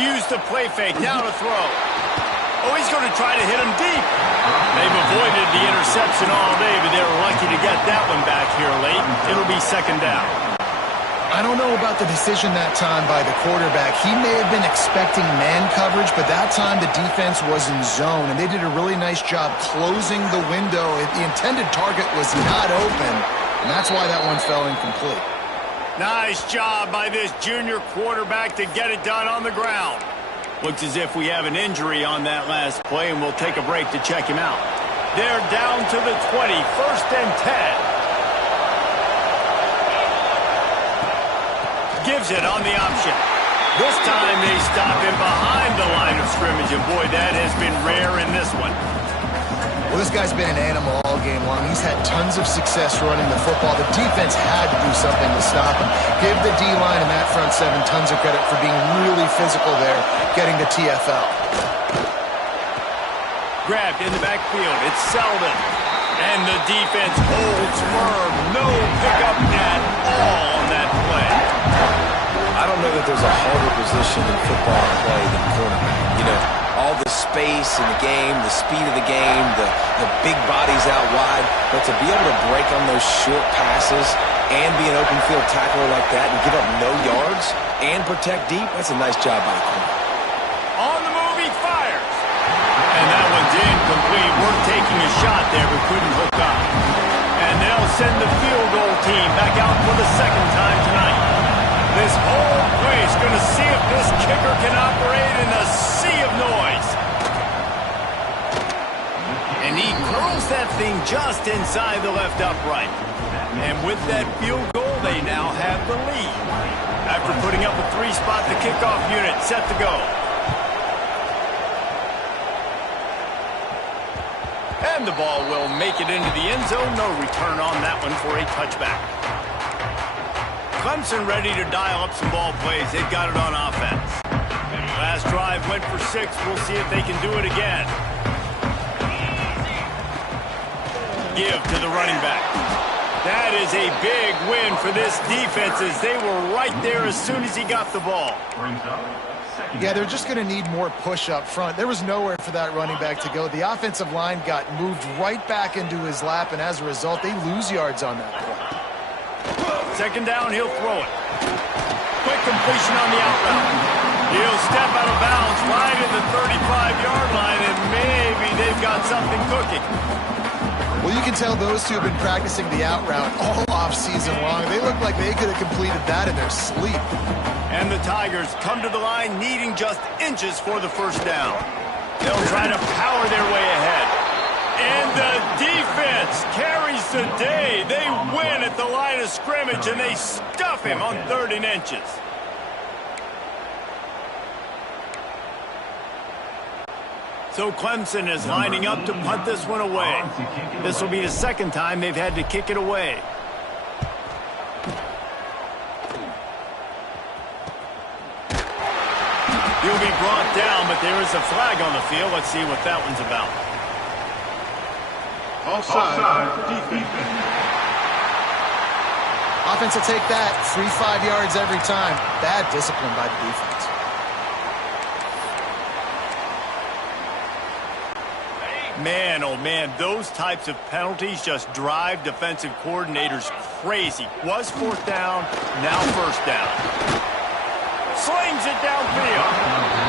Use the play fake, now to throw. Oh, he's going to try to hit him deep. They've avoided the interception all day, but they were lucky to get that one back here late. It'll be second down. I don't know about the decision that time by the quarterback. He may have been expecting man coverage, but that time the defense was in zone, and they did a really nice job closing the window. The intended target was not open, and that's why that one fell incomplete. Nice job by this junior quarterback to get it done on the ground. Looks as if we have an injury on that last play, and we'll take a break to check him out. They're down to the 20, first and 10. Gives it on the option. This time they stop him behind the line of scrimmage, and boy, that has been rare in this one. Well, this guy's been an animal all game long. He's had tons of success running the football. The defense had to do something to stop him. Give the D-line and that front seven tons of credit for being really physical there, getting the TFL. Grabbed in the backfield. It's Selden. And the defense holds firm. No pickup at all on that play. I don't know that there's a harder position in football to play than cornerback. You know, all the space in the game, the speed of the game, the big bodies out wide. But to be able to break on those short passes and be an open field tackler like that and give up no yards and protect deep, that's a nice job by the corner. On the move, he fires. And that one's incomplete. We're taking a shot there, but couldn't hook up. And they'll send the field goal team back out for the second time tonight. This whole place going to see if this kicker can operate in a sea of noise. And he curls that thing just inside the left upright. And with that field goal, they now have the lead. After putting up a three-spot, the kickoff unit set to go. And the ball will make it into the end zone. No return on that one for a touchback. Clemson ready to dial up some ball plays. They've got it on offense. Last drive went for 6. We'll see if they can do it again. give to the running back. That is a big win for this defense as they were right there as soon as he got the ball. Yeah, they're just going to need more push up front. There was nowhere for that running back to go. The offensive line got moved right back into his lap, and as a result, they lose yards on that play. Second down, he'll throw it. Quick completion on the out route. He'll step out of bounds right at the 35-yard line, and maybe they've got something cooking. Well, you can tell those two have been practicing the out route all off-season long. They look like they could have completed that in their sleep. And the Tigers come to the line needing just inches for the first down. They'll try to power their way ahead. And the defense carries the day. They win at the line of scrimmage, and they stuff him on 3rd and inches. So Clemson is lining up to punt this one away. This will be the second time they've had to kick it away. He'll be brought down, but there is a flag on the field. Let's see what that one's about. Offside, defense. Offense will take that. 3-5 yards every time. Bad discipline by the defense. Man, oh man, those types of penalties just drive defensive coordinators crazy. Was 4th down, now 1st down. Slings it downfield.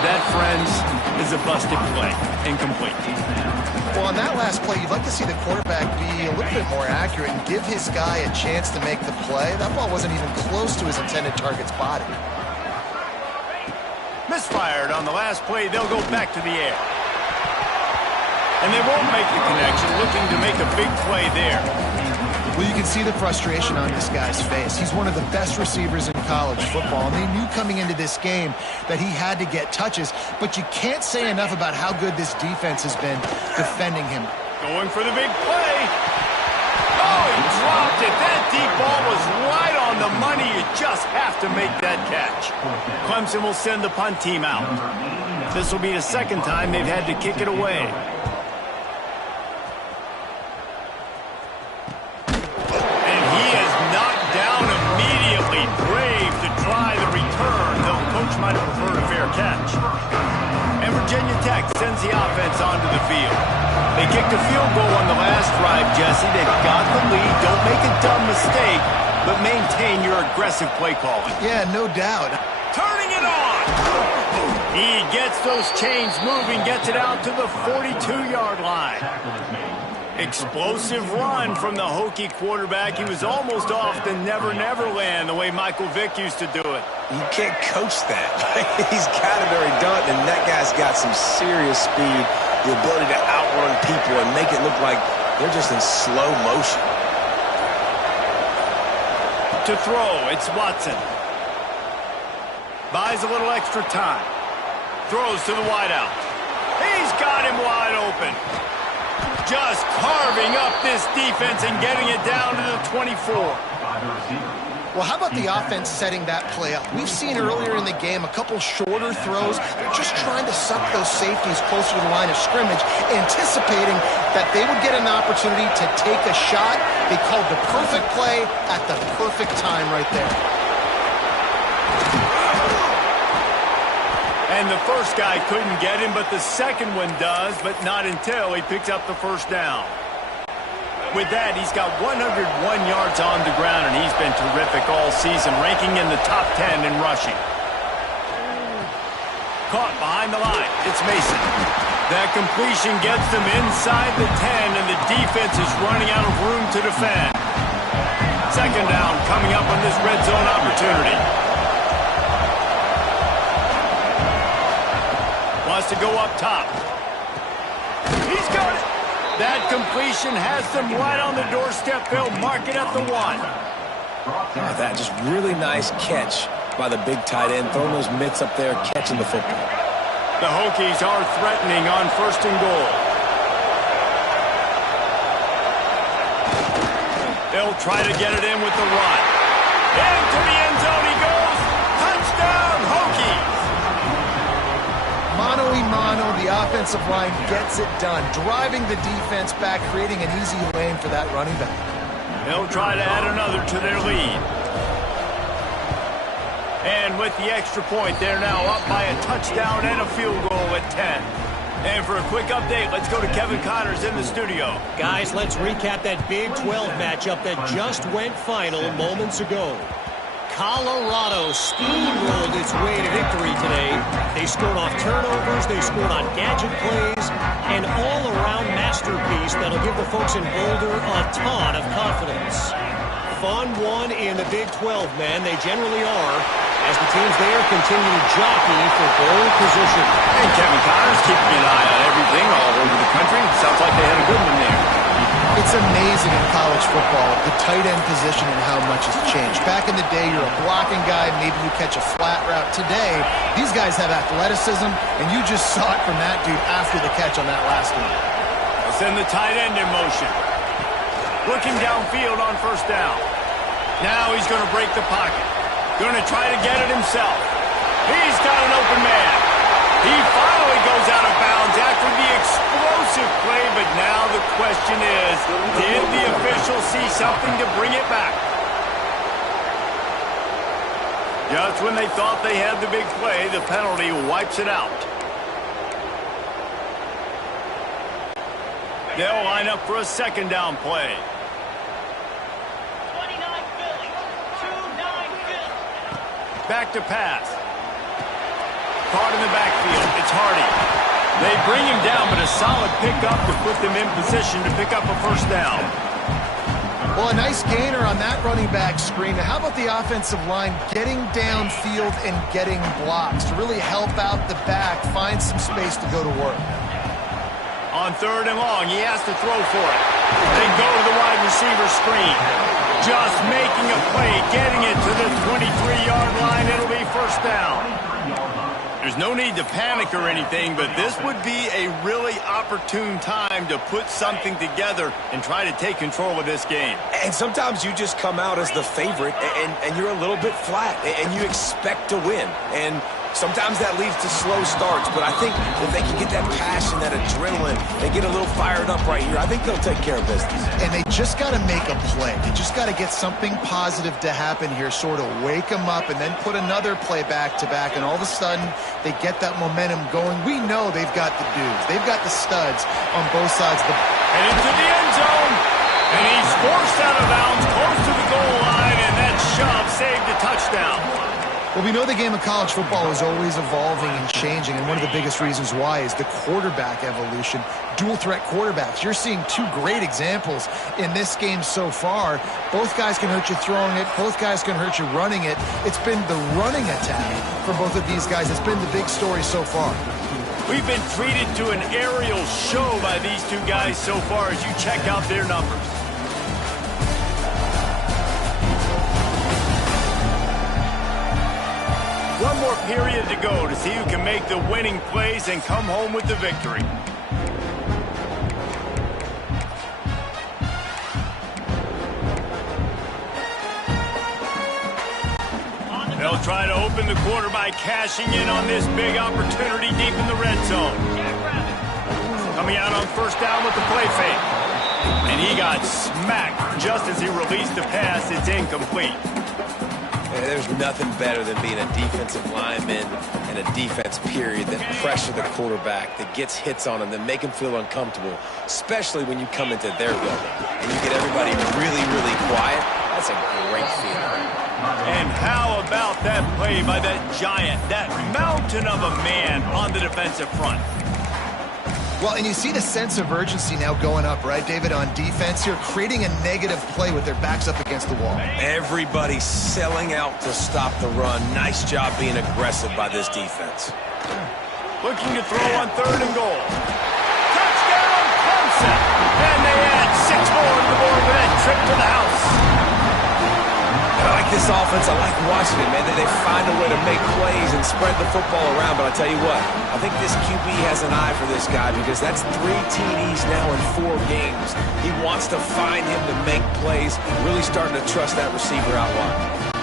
That, friends, is a busted play. Incomplete. Well, on that last play, you'd like to see the quarterback be a little bit more accurate and give his guy a chance to make the play. That ball wasn't even close to his intended target's body. Misfired on the last play. They'll go back to the air. And they won't make the connection, looking to make a big play there. Well, you can see the frustration on this guy's face. He's one of the best receivers in college football, and they knew coming into this game that he had to get touches, but you can't say enough about how good this defense has been defending him. Going for the big play. Oh, he dropped it. That deep ball was right on the money. You just have to make that catch. Clemson will send the punt team out. This will be the second time they've had to kick it away. Might have preferred a fair catch. And Virginia Tech sends the offense onto the field. They kicked a field goal on the last drive, Jesse. They've got the lead. Don't make a dumb mistake, but maintain your aggressive play calling. Yeah, no doubt. Turning it on. He gets those chains moving, gets it out to the 42-yard line. Explosive run from the Hokie quarterback. He was almost off the never-never land the way Michael Vick used to do it. You can't coach that. He's got it already done, and that guy's got some serious speed, the ability to outrun people and make it look like they're just in slow motion. To throw, it's Watson. Buys a little extra time. Throws to the wideout. He's got him wide open. Just carving up this defense and getting it down to the 24. Well, how about the offense setting that play up? We've seen earlier in the game a couple shorter throws. They're just trying to suck those safeties closer to the line of scrimmage, anticipating that they would get an opportunity to take a shot. They called the perfect play at the perfect time right there. And the first guy couldn't get him, but the second one does, but not until he picks up the first down. With that, he's got 101 yards on the ground, and he's been terrific all season, ranking in the top 10 in rushing. Caught behind the line. It's Mason. That completion gets them inside the 10, and the defense is running out of room to defend. Second down coming up on this red zone opportunity. Wants to go up top. He's got it. That completion has them right on the doorstep. They'll mark it at the 1. Oh, that just really nice catch by the big tight end, throwing those mitts up there, catching the football. The Hokies are threatening on 1st and goal. They'll try to get it in with the run. Into the end zone he goes. Touchdown, Hokies! Mano a mano. tunnel. The offensive line gets it done, driving the defense back, creating an easy lane for that running back. They'll try to add another to their lead. And with the extra point, they're now up by a touchdown and a field goal at 10. And for a quick update, let's go to Kevin Connors in the studio. Guys, let's recap that Big 12 matchup that just went final moments ago. Colorado steamrolled its way to victory today. They scored off turnovers, they scored on gadget plays, an all-around masterpiece that'll give the folks in Boulder a ton of confidence. Fun one in the Big 12, man. They generally are, as the teams there continue to jockey for goal position. And Kevin Connors keeping an eye on everything all over the country. Sounds like they had a good one there. It's amazing in college football, the tight end position and how much has changed. Back in the day, you're a blocking guy, maybe you catch a flat route. Today, these guys have athleticism, and you just saw it from that dude after the catch on that last one. They'll send the tight end in motion. Looking downfield on first down. Now he's going to break the pocket. Going to try to get it himself. He's got an open man. He finally goes out of bounds after the explosive play, but now the question is, did the official see something to bring it back? Just when they thought they had the big play, the penalty wipes it out. They'll line up for a second down play. 29 Philly, 2-9 Philly. Back to pass. Caught in the backfield. It's Hardy. They bring him down, but a solid pickup to put them in position to pick up a first down. Well, a nice gainer on that running back screen. Now, how about the offensive line getting downfield and getting blocks to really help out the back, find some space to go to work? On third and long, he has to throw for it. They go to the wide receiver screen. Just making a play, getting it to the 23-yard line. It'll be first down. There's no need to panic or anything, but this would be a really opportune time to put something together and try to take control of this game. And sometimes you just come out as the favorite, and you're a little bit flat, and you expect to win. And sometimes that leads to slow starts, but I think if they can get that passion, that adrenaline, they get a little fired up right here, I think they'll take care of business. And they just got to make a play. They just got to get something positive to happen here, sort of wake them up and then put another play back-to-back, and all of a sudden they get that momentum going. We know they've got the dudes. They've got the studs on both sides of the ball. And into the end zone. And he's forced out of bounds close to the goal line, and that shove saved a touchdown. Well, we know the game of college football is always evolving and changing, and one of the biggest reasons why is the quarterback evolution. Dual threat quarterbacks. You're seeing two great examples in this game so far. Both guys can hurt you throwing it. Both guys can hurt you running it. It's been the running attack for both of these guys. It's been the big story so far. We've been treated to an aerial show by these two guys so far as you check out their numbers. One more period to go to see who can make the winning plays and come home with the victory. They'll try to open the quarter by cashing in on this big opportunity deep in the red zone. Coming out on first down with the play fake. And he got smacked just as he released the pass. It's incomplete. There's nothing better than being a defensive lineman and a defense period that pressure the quarterback, that gets hits on him, that make him feel uncomfortable, especially when you come into their building and you get everybody really, really quiet. That's a great feeling. And how about that play by that giant, that mountain of a man on the defensive front? Well, and you see the sense of urgency now going up, right, David, on defense here, creating a negative play with their backs up against the wall. Everybody's selling out to stop the run. Nice job being aggressive by this defense. Looking to throw on third and goal. Touchdown, Clemson! And they add 6 more to the board with that trip to the house. I like this offense. I like watching it, man. They find a way to make plays and spread the football around. But I tell you what, I think this QB has an eye for this guy because that's 3 TDs now in 4 games. He wants to find him to make plays, really starting to trust that receiver out wide.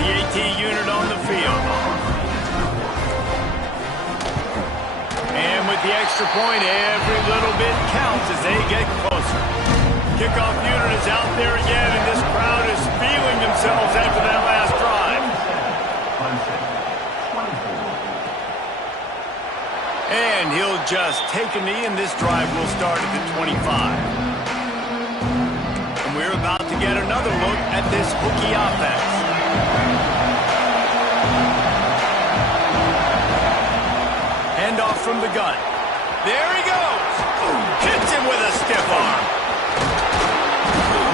The AT unit on the field. And with the extra point, every little bit counts as they get closer. Kickoff unit is out there again, and this crowd is feeling themselves after that last drive. And he'll just take a knee, and this drive will start at the 25. And we're about to get another look at this Hokie offense. Handoff from the gun. There he goes. Hits him with a stiff arm.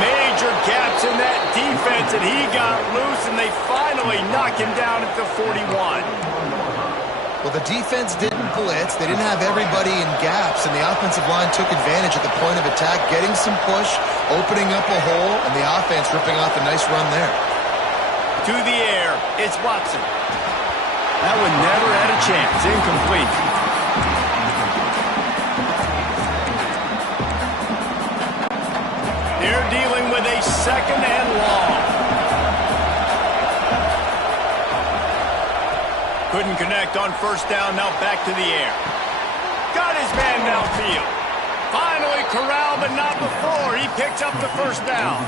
Major gaps in that defense, and he got loose, and they finally knock him down at the 41. Well, the defense didn't blitz. They didn't have everybody in gaps, and the offensive line took advantage at the point of attack, getting some push, opening up a hole, and the offense ripping off a nice run there. To the air, it's Watson. That one never had a chance. Incomplete. They're dealing with a second and long. Couldn't connect on first down, now back to the air. Got his man downfield. Finally corralled, but not before. He picks up the first down.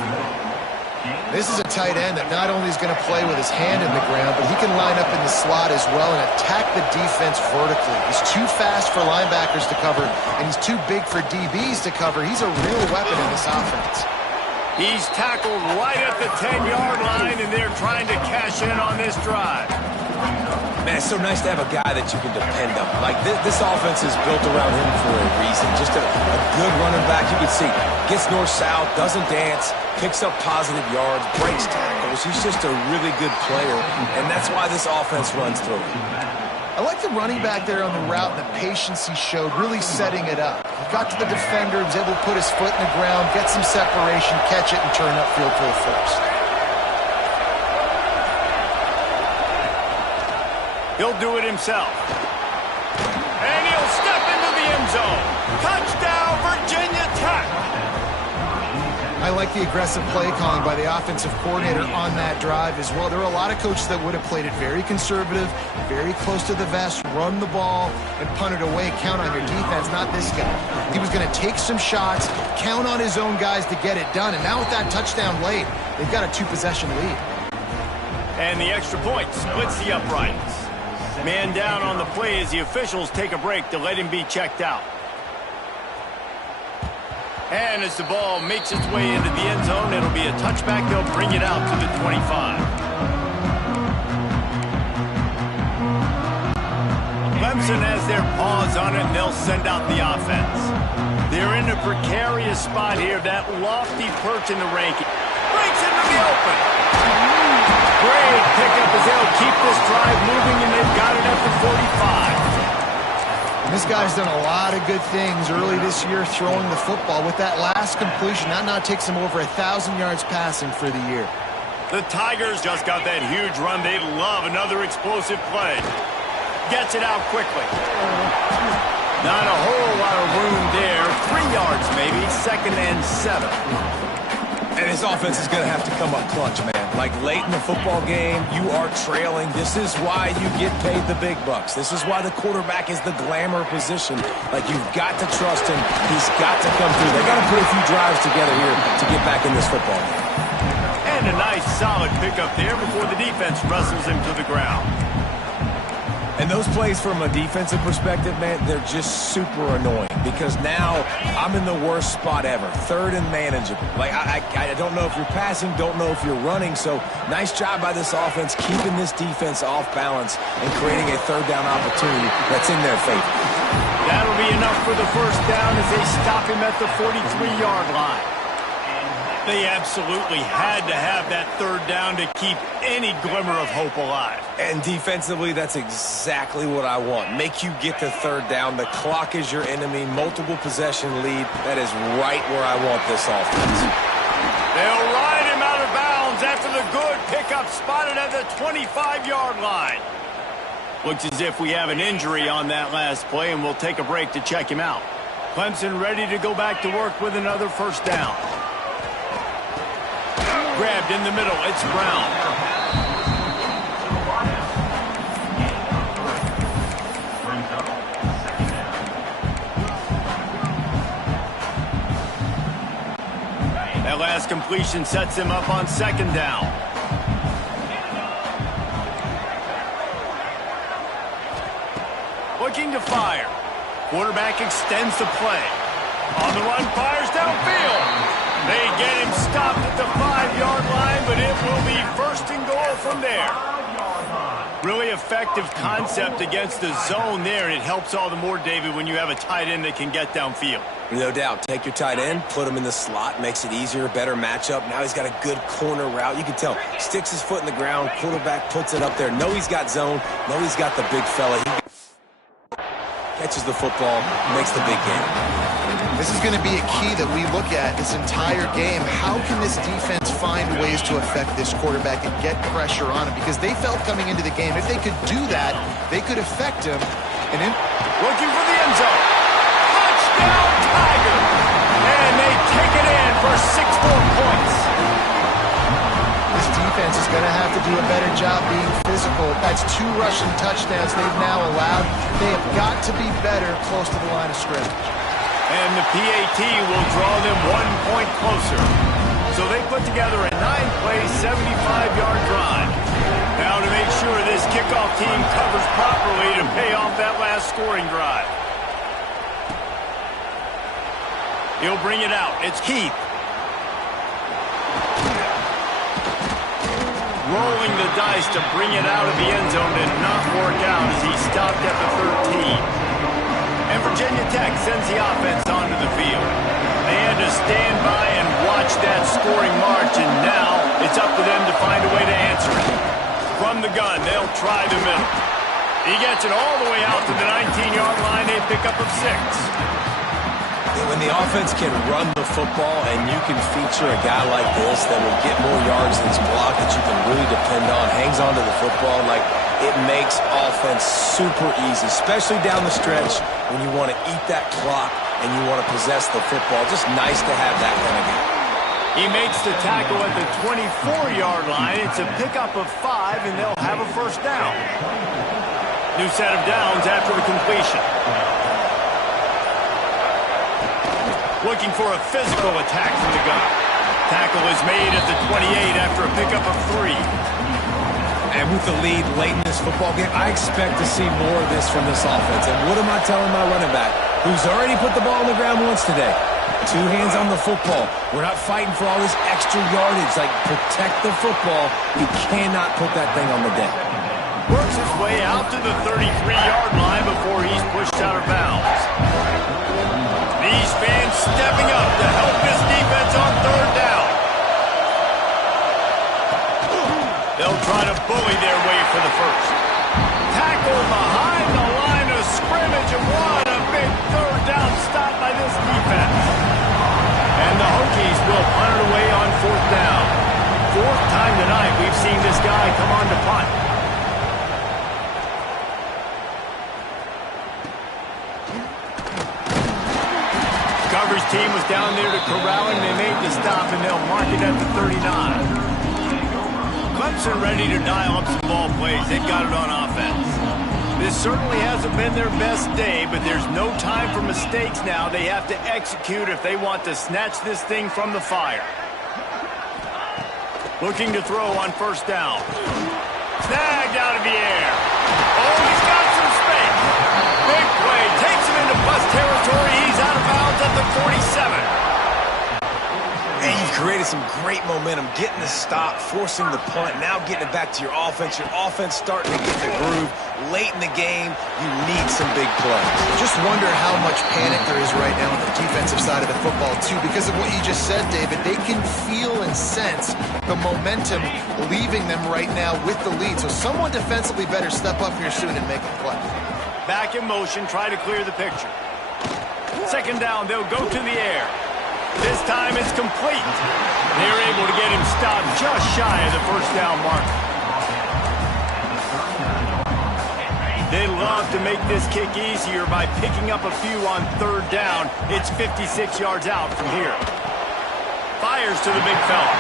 This is a tight end that not only is going to play with his hand in the ground, but he can line up in the slot as well and attack the defense vertically. He's too fast for linebackers to cover, and he's too big for DBs to cover. He's a real weapon in this offense. He's tackled right at the 10-yard line, and they're trying to cash in on this drive. Man, it's so nice to have a guy that you can depend on. Like, this offense is built around him for a reason. Just a good running back. You can see, gets north-south, doesn't dance, picks up positive yards, breaks tackles. He's just a really good player, and that's why this offense runs through him. I like the running back there on the route and the patience he showed, really setting it up. He got to the defender, was able to put his foot in the ground, get some separation, catch it, and turn upfield for the first. He'll do it himself. And he'll step into the end zone. Touchdown, Virginia Tech. I like the aggressive play calling by the offensive coordinator on that drive as well. There were a lot of coaches that would have played it very conservative, very close to the vest, run the ball, and punt it away, count on your defense. Not this guy. He was going to take some shots, count on his own guys to get it done. And now with that touchdown late, they've got a 2-possession lead. And the extra point splits the uprights. Man down on the play as the officials take a break to let him be checked out. And as the ball makes its way into the end zone, it'll be a touchback. They'll bring it out to the 25. Clemson has their paws on it, and they'll send out the offense. They're in a precarious spot here. That lofty perch in the ranking breaks into the open. Great pickup as they'll keep this drive moving, and they've got it at the 45. And this guy's done a lot of good things early this year throwing the football. With that last completion, that now takes him over 1,000 yards passing for the year. The Tigers just got that huge run. They love another explosive play. Gets it out quickly. Not a whole lot of room there. 3 yards maybe, 2nd and 7. And his offense is going to have to come up clutch, man. Like, late in the football game, you are trailing. This is why you get paid the big bucks. This is why the quarterback is the glamour position. Like, you've got to trust him. He's got to come through. They got to put a few drives together here to get back in this football game. And a nice, solid pickup there before the defense wrestles him to the ground. And those plays from a defensive perspective, man, they're just super annoying because now I'm in the worst spot ever. 3rd and manageable. Like, I don't know if you're passing, don't know if you're running. So nice job by this offense keeping this defense off balance and creating a 3rd down opportunity that's in their favor. That'll be enough for the first down as they stop him at the 43-yard line. They absolutely had to have that 3rd down to keep any glimmer of hope alive. And defensively, that's exactly what I want. Make you get the 3rd down. The clock is your enemy. Multiple possession lead. That is right where I want this offense. They'll ride him out of bounds after the good pickup spotted at the 25-yard line. Looks as if we have an injury on that last play, and we'll take a break to check him out. Clemson ready to go back to work with another first down. Grabbed in the middle, it's Brown. That last completion sets him up on second down. Looking to fire. Quarterback extends the play. On the run, fires downfield. They get him stopped at the 5-yard line, but it will be first and goal from there. Really effective concept against the zone there, and it helps all the more, David, when you have a tight end that can get downfield. No doubt. Take your tight end, put him in the slot, makes it easier, better matchup. Now he's got a good corner route. You can tell, sticks his foot in the ground, quarterback puts it up there. Know he's got zone, know he's got the big fella. He catches the football, makes the big game. This is going to be a key that we look at this entire game. How can this defense find ways to affect this quarterback and get pressure on him? Because they felt coming into the game, if they could do that, they could affect him. Looking for the end zone. Touchdown, Tiger! And they take it in for 6 more points. This defense is going to have to do a better job being physical. That's 2 rushing touchdowns they've now allowed. They have got to be better close to the line of scrimmage. And the PAT will draw them 1 point closer. So they put together a 9-play, 75-yard drive. Now to make sure this kickoff team covers properly to pay off that last scoring drive. He'll bring it out. It's Heath. Rolling the dice to bring it out of the end zone did not work out as he stopped at the 13. And Virginia Tech sends the offense onto the field. They had to stand by and watch that scoring march, and now it's up to them to find a way to answer it. From the gun, they'll try the middle. He gets it all the way out to the 19-yard line. They pick up of 6. When the offense can run the football and you can feature a guy like this that will get more yards than his block that you can really depend on, hangs on to the football, like it makes offense super easy, especially down the stretch when you want to eat that clock and you want to possess the football. Just nice to have that kind of game. He makes the tackle at the 24-yard line. It's a pickup of 5, and they'll have a first down. New set of downs after the completion. Looking for a physical attack from the gun. Tackle is made at the 28 after a pickup of 3. And with the lead late in this football game, I expect to see more of this from this offense. And what am I telling my running back, who's already put the ball on the ground once today? 2 hands on the football. We're not fighting for all this extra yardage. Like, protect the football. You cannot put that thing on the deck. Works his way out to the 33-yard line before he's pushed out of bounds. These fans stepping up to help this defense on 3rd down. They'll try to bully their way for the first. Tackle behind the line of scrimmage, and what a big 3rd down stop by this defense. And the Hokies will punt it away on 4th down. 4th time tonight we've seen this guy come on to punt. Coverage team was down there to corral him. They made the stop, and they'll mark it at the 39. Clemson ready to dial up some ball plays. They've got it on offense. This certainly hasn't been their best day, but there's no time for mistakes now. They have to execute if they want to snatch this thing from the fire. Looking to throw on 1st down. Snagged out of the air. Oh, he's got some space. Big play. Takes him into bus territory. He's out of bounds at the 47. And you've created some great momentum, getting the stop, forcing the punt, now getting it back to your offense. Your offense starting to get the groove. Late in the game, you need some big plays. Just wonder how much panic there is right now on the defensive side of the football, too. Because of what you just said, David, they can feel and sense the momentum leaving them right now with the lead. So someone defensively better step up here soon and make a play. Back in motion, try to clear the picture. 2nd down, they'll go to the air. This time it's complete. They're able to get him stopped just shy of the 1st down mark. They love to make this kick easier by picking up a few on 3rd down. It's 56 yards out from here. Fires to the big fella.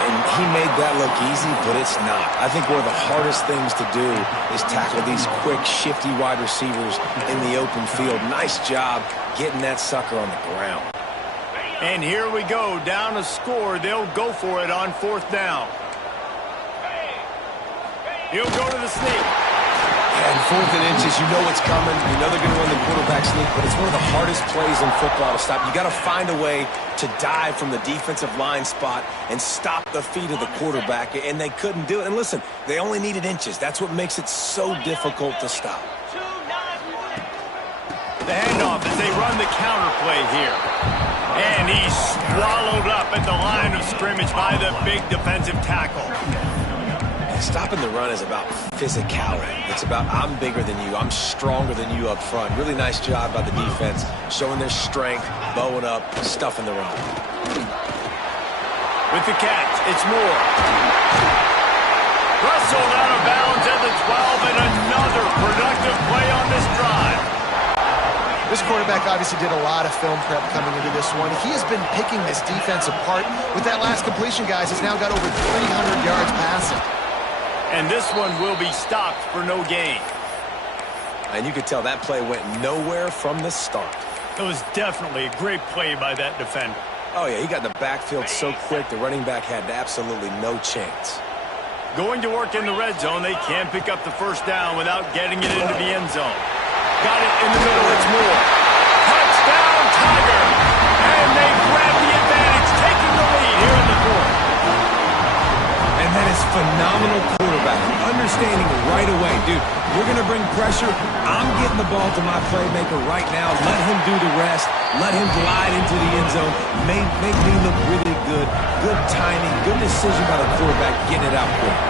And he made that look easy, but it's not. I think one of the hardest things to do is tackle these quick, shifty wide receivers in the open field. Nice job getting that sucker on the ground. And here we go, down a score. They'll go for it on 4th down. He'll go to the sneak. And 4th and inches, you know what's coming. You know they're going to run the quarterback sneak, but it's one of the hardest plays in football to stop. You got to find a way to dive from the defensive line spot and stop the feet of the quarterback, and they couldn't do it. And listen, they only needed inches. That's what makes it so difficult to stop. The handoff as they run the counter play here. And he's swallowed up at the line of scrimmage by the big defensive tackle. Stopping the run is about physicality. It's about I'm bigger than you. I'm stronger than you up front. Really nice job by the defense, showing their strength, bowing up, stuffing the run. With the catch, it's Moore. Wrestled out of bounds at the 12, and another productive play on this drive. This quarterback obviously did a lot of film prep coming into this one. He has been picking this defense apart. With that last completion, guys, he's now got over 300 yards passing. And this one will be stopped for no gain. And you could tell that play went nowhere from the start. It was definitely a great play by that defender. Oh, yeah, he got in the backfield so quick, the running back had absolutely no chance. Going to work in the red zone, they can't pick up the 1st down without getting it into the end zone. Got it in the middle, it's Moore. Touchdown, Tiger! And they grab the advantage, taking the lead here in the 4th. And that is phenomenal quarterback. Understanding right away, dude, you're going to bring pressure. I'm getting the ball to my playmaker right now. Let him do the rest. Let him glide into the end zone. Make me look really good. Good timing. Good decision by the quarterback. Getting it out quick.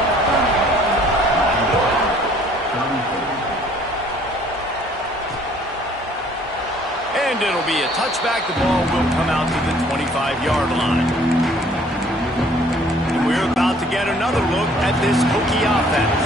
And it'll be a touchback. The ball will come out to the 25-yard line. And we're about to get another look at this Hokie offense.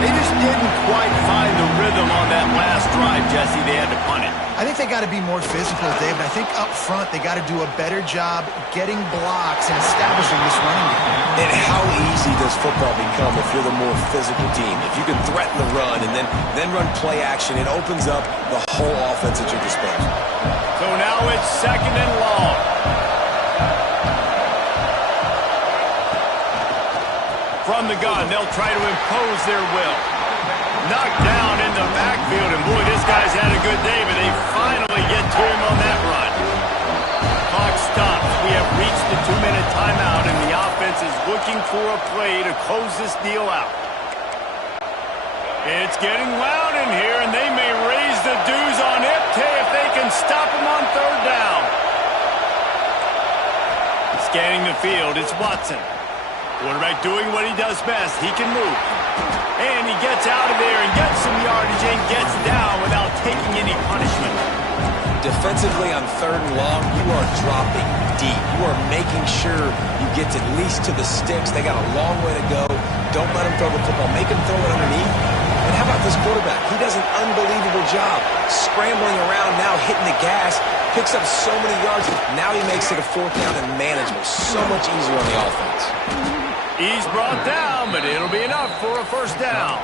They just didn't quite find the rhythm on that last drive, Jesse. They had to punt it. I think they got to be more physical, David. I think up front they got to do a better job getting blocks and establishing this running game. And how easy does football become if you're the more physical team? If you can threaten the run and then run play action, it opens up the whole offense at your disposal. So now it's 2nd and long. From the gun, they'll try to impose their will. Knocked down in the backfield, and boy, this guy's had a good day, but they finally get to him on that run. Clock stops. We have reached the 2-minute timeout, and the offense is looking for a play to close this deal out. It's getting loud in here, and they may raise the dues on Ipte if they can stop him on 3rd down. Scanning the field, it's Watson. Quarterback doing what he does best. He can move. And he gets out of there and gets some yardage and gets down without taking any punishment. Defensively on 3rd and long, you are dropping deep. You are making sure you get at least to the sticks. They got a long way to go. Don't let him throw the football. Make him throw it underneath. And how about this quarterback? He does an unbelievable job scrambling around now, hitting the gas, picks up so many yards. Now he makes it a 4th down and manageable. So much easier on the offense. He's brought down, but it'll be enough for a 1st down.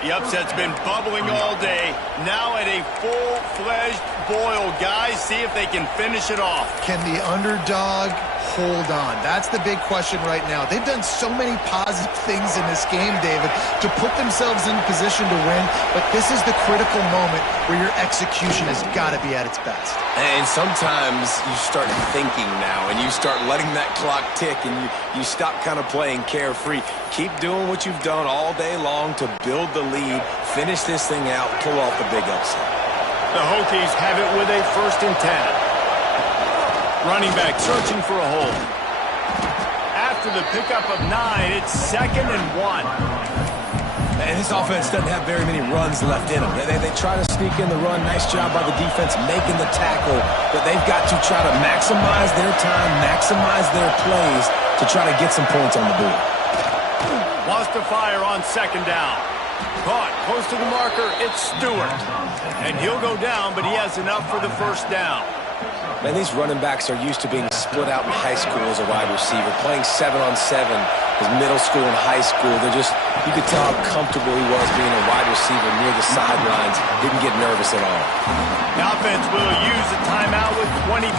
The upset's been bubbling all day. Now at a full-fledged boil. Guys, see if they can finish it off. Can the underdog hold on? That's the big question right now. They've done so many positive things in this game, David, to put themselves in position to win, but this is the critical moment where your execution has got to be at its best. And sometimes you start thinking now, and you start letting that clock tick, and you stop kind of playing carefree. Keep doing what you've done all day long to build the lead, finish this thing out, pull off the big upset. The Hokies have it with a 1st and 10. Running back searching for a hole. After the pickup of 9, it's 2nd and 1. And this offense doesn't have very many runs left in them. They try to sneak in the run. Nice job by the defense making the tackle. But they've got to try to maximize their time, maximize their plays to try to get some points on the board. Wants to fire on 2nd down. Caught close to the marker. It's Stewart. And he'll go down, but he has enough for the 1st down. Man, these running backs are used to being split out in high school as a wide receiver, playing 7-on-7 as middle school and high school. You could tell how comfortable he was being a wide receiver near the sidelines. Didn't get nervous at all. The offense will use a timeout with 25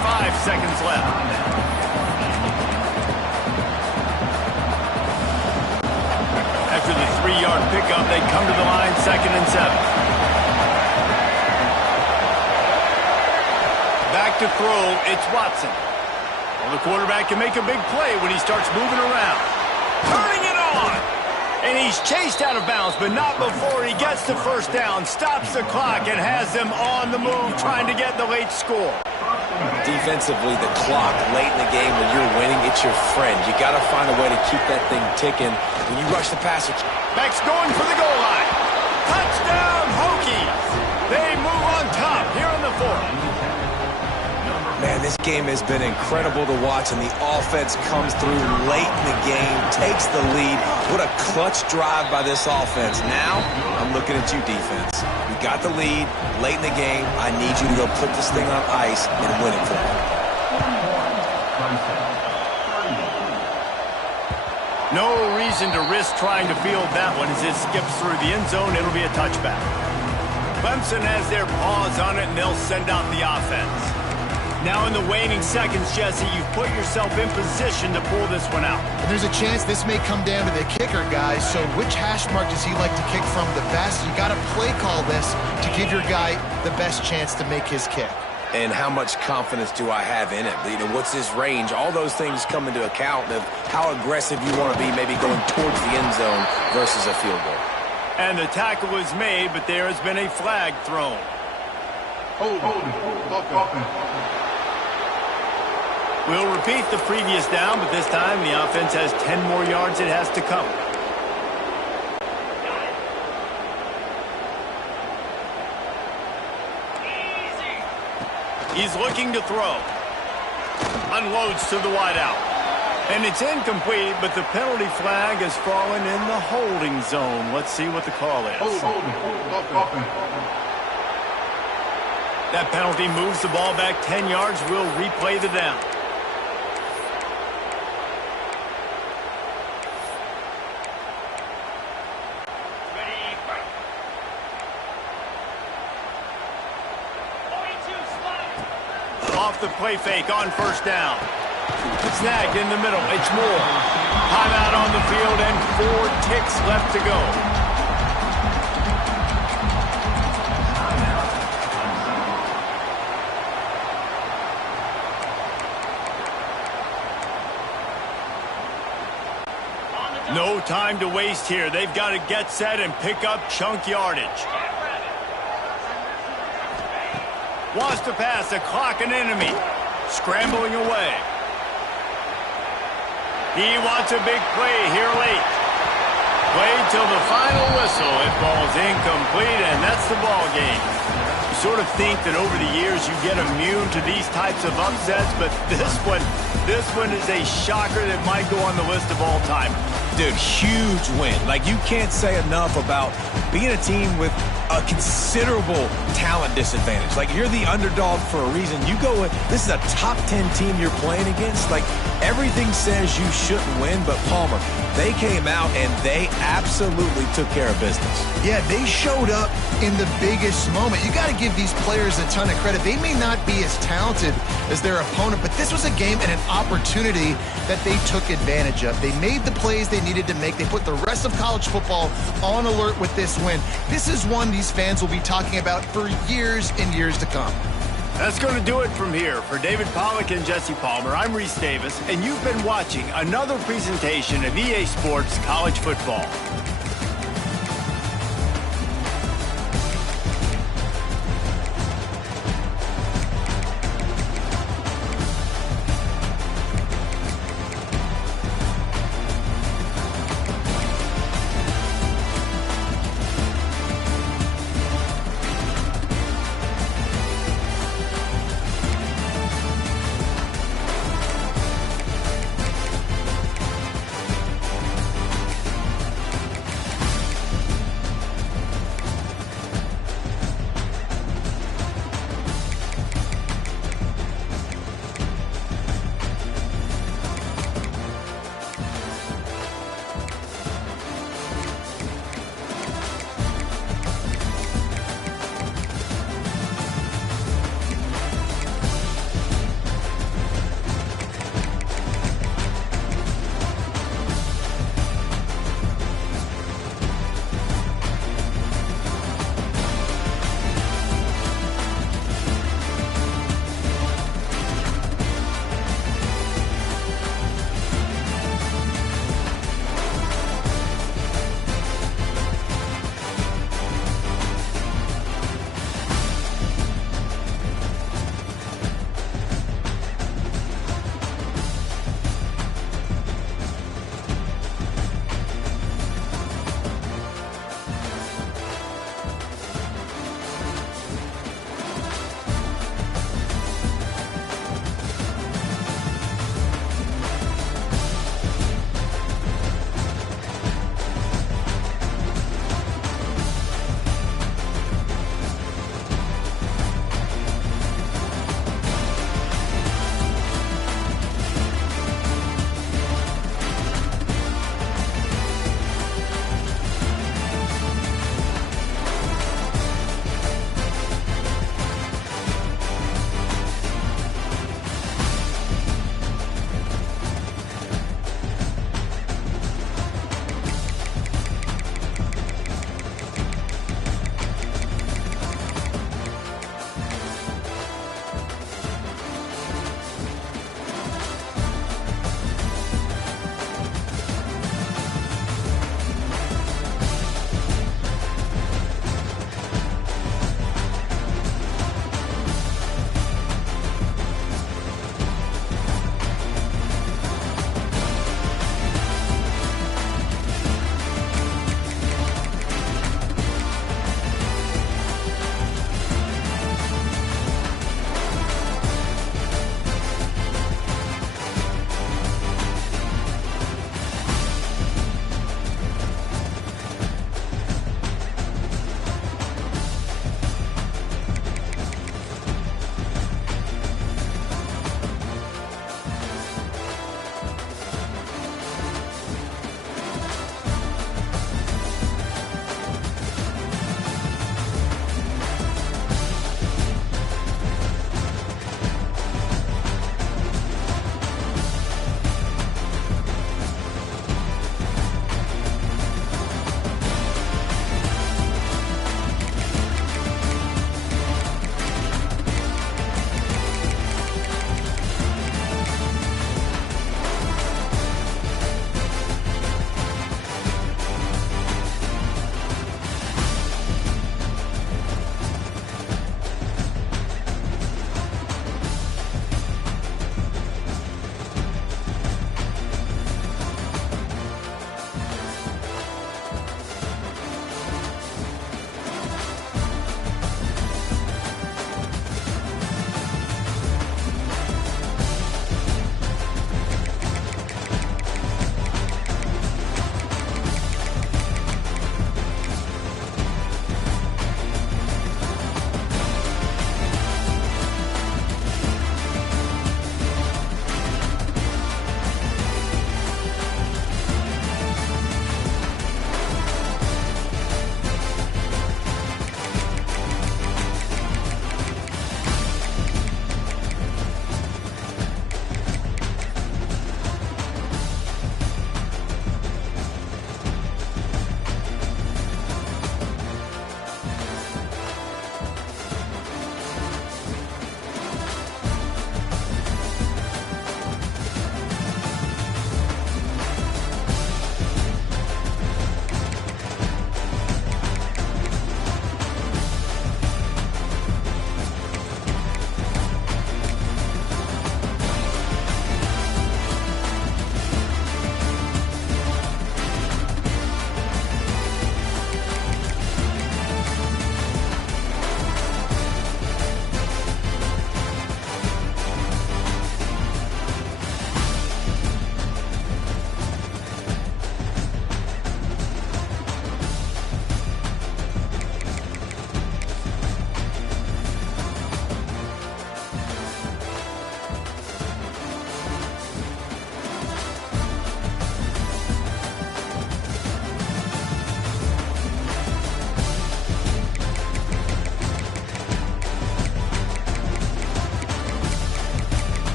seconds left. After the 3-yard pickup, they come to the line 2nd and 7. Back to throw, it's Watson. Well, the quarterback can make a big play when he starts moving around. Turning it on! And he's chased out of bounds, but not before he gets the first down, stops the clock, and has them on the move trying to get the late score. Defensively, the clock late in the game when you're winning, it's your friend. You got to find a way to keep that thing ticking when you rush the passer. Back's going for the goal line. Touchdown, Hokies! They move on top here in the 4th. Man, this game has been incredible to watch, and the offense comes through late in the game, takes the lead. What a clutch drive by this offense. Now, I'm looking at you, defense. We got the lead late in the game. I need you to go put this thing on ice and win it for me. No reason to risk trying to field that one as it skips through the end zone. It'll be a touchback. Clemson has their paws on it, and they'll send out the offense. Now in the waning seconds, Jesse, you've put yourself in position to pull this one out. And there's a chance this may come down to the kicker, guys. So which hash mark does he like to kick from the best? You got to play call this to give your guy the best chance to make his kick. And how much confidence do I have in it? You know, what's his range? All those things come into account of how aggressive you want to be, maybe going towards the end zone versus a field goal. And the tackle was made, but there has been a flag thrown. We'll repeat the previous down, but this time the offense has 10 more yards it has to cover. He's looking to throw. Unloads to the wideout. And it's incomplete, but the penalty flag has fallen in the holding zone. Let's see what the call is. That penalty moves the ball back 10 yards. We'll replay the down. Off the play fake on first down. Snagged in the middle. It's Moore. Timeout on the field and 4 ticks left to go. No time to waste here. They've got to get set and pick up chunk yardage. Wants to pass, the clock an enemy. Scrambling away. He wants a big play here late. Played till the final whistle. It falls incomplete, and that's the ball game. You sort of think that over the years you get immune to these types of upsets, but this one is a shocker that might go on the list of all time. Dude, huge win. Like, you can't say enough about being a team with a considerable talent disadvantage. Like, you're the underdog for a reason. You go with, this is a top 10 team you're playing against. Like, everything says you shouldn't win, but Palmer, they came out and they absolutely took care of business. Yeah, they showed up in the biggest moment. You got to give these players a ton of credit. They may not be as talented as their opponent, but this was a game and an opportunity that they took advantage of. They made the plays they needed to make. They put the rest of college football on alert with this win. This is one these fans will be talking about for years and years to come. That's going to do it from here. For David Pollack and Jesse Palmer, I'm Reese Davis, and you've been watching another presentation of EA Sports College Football.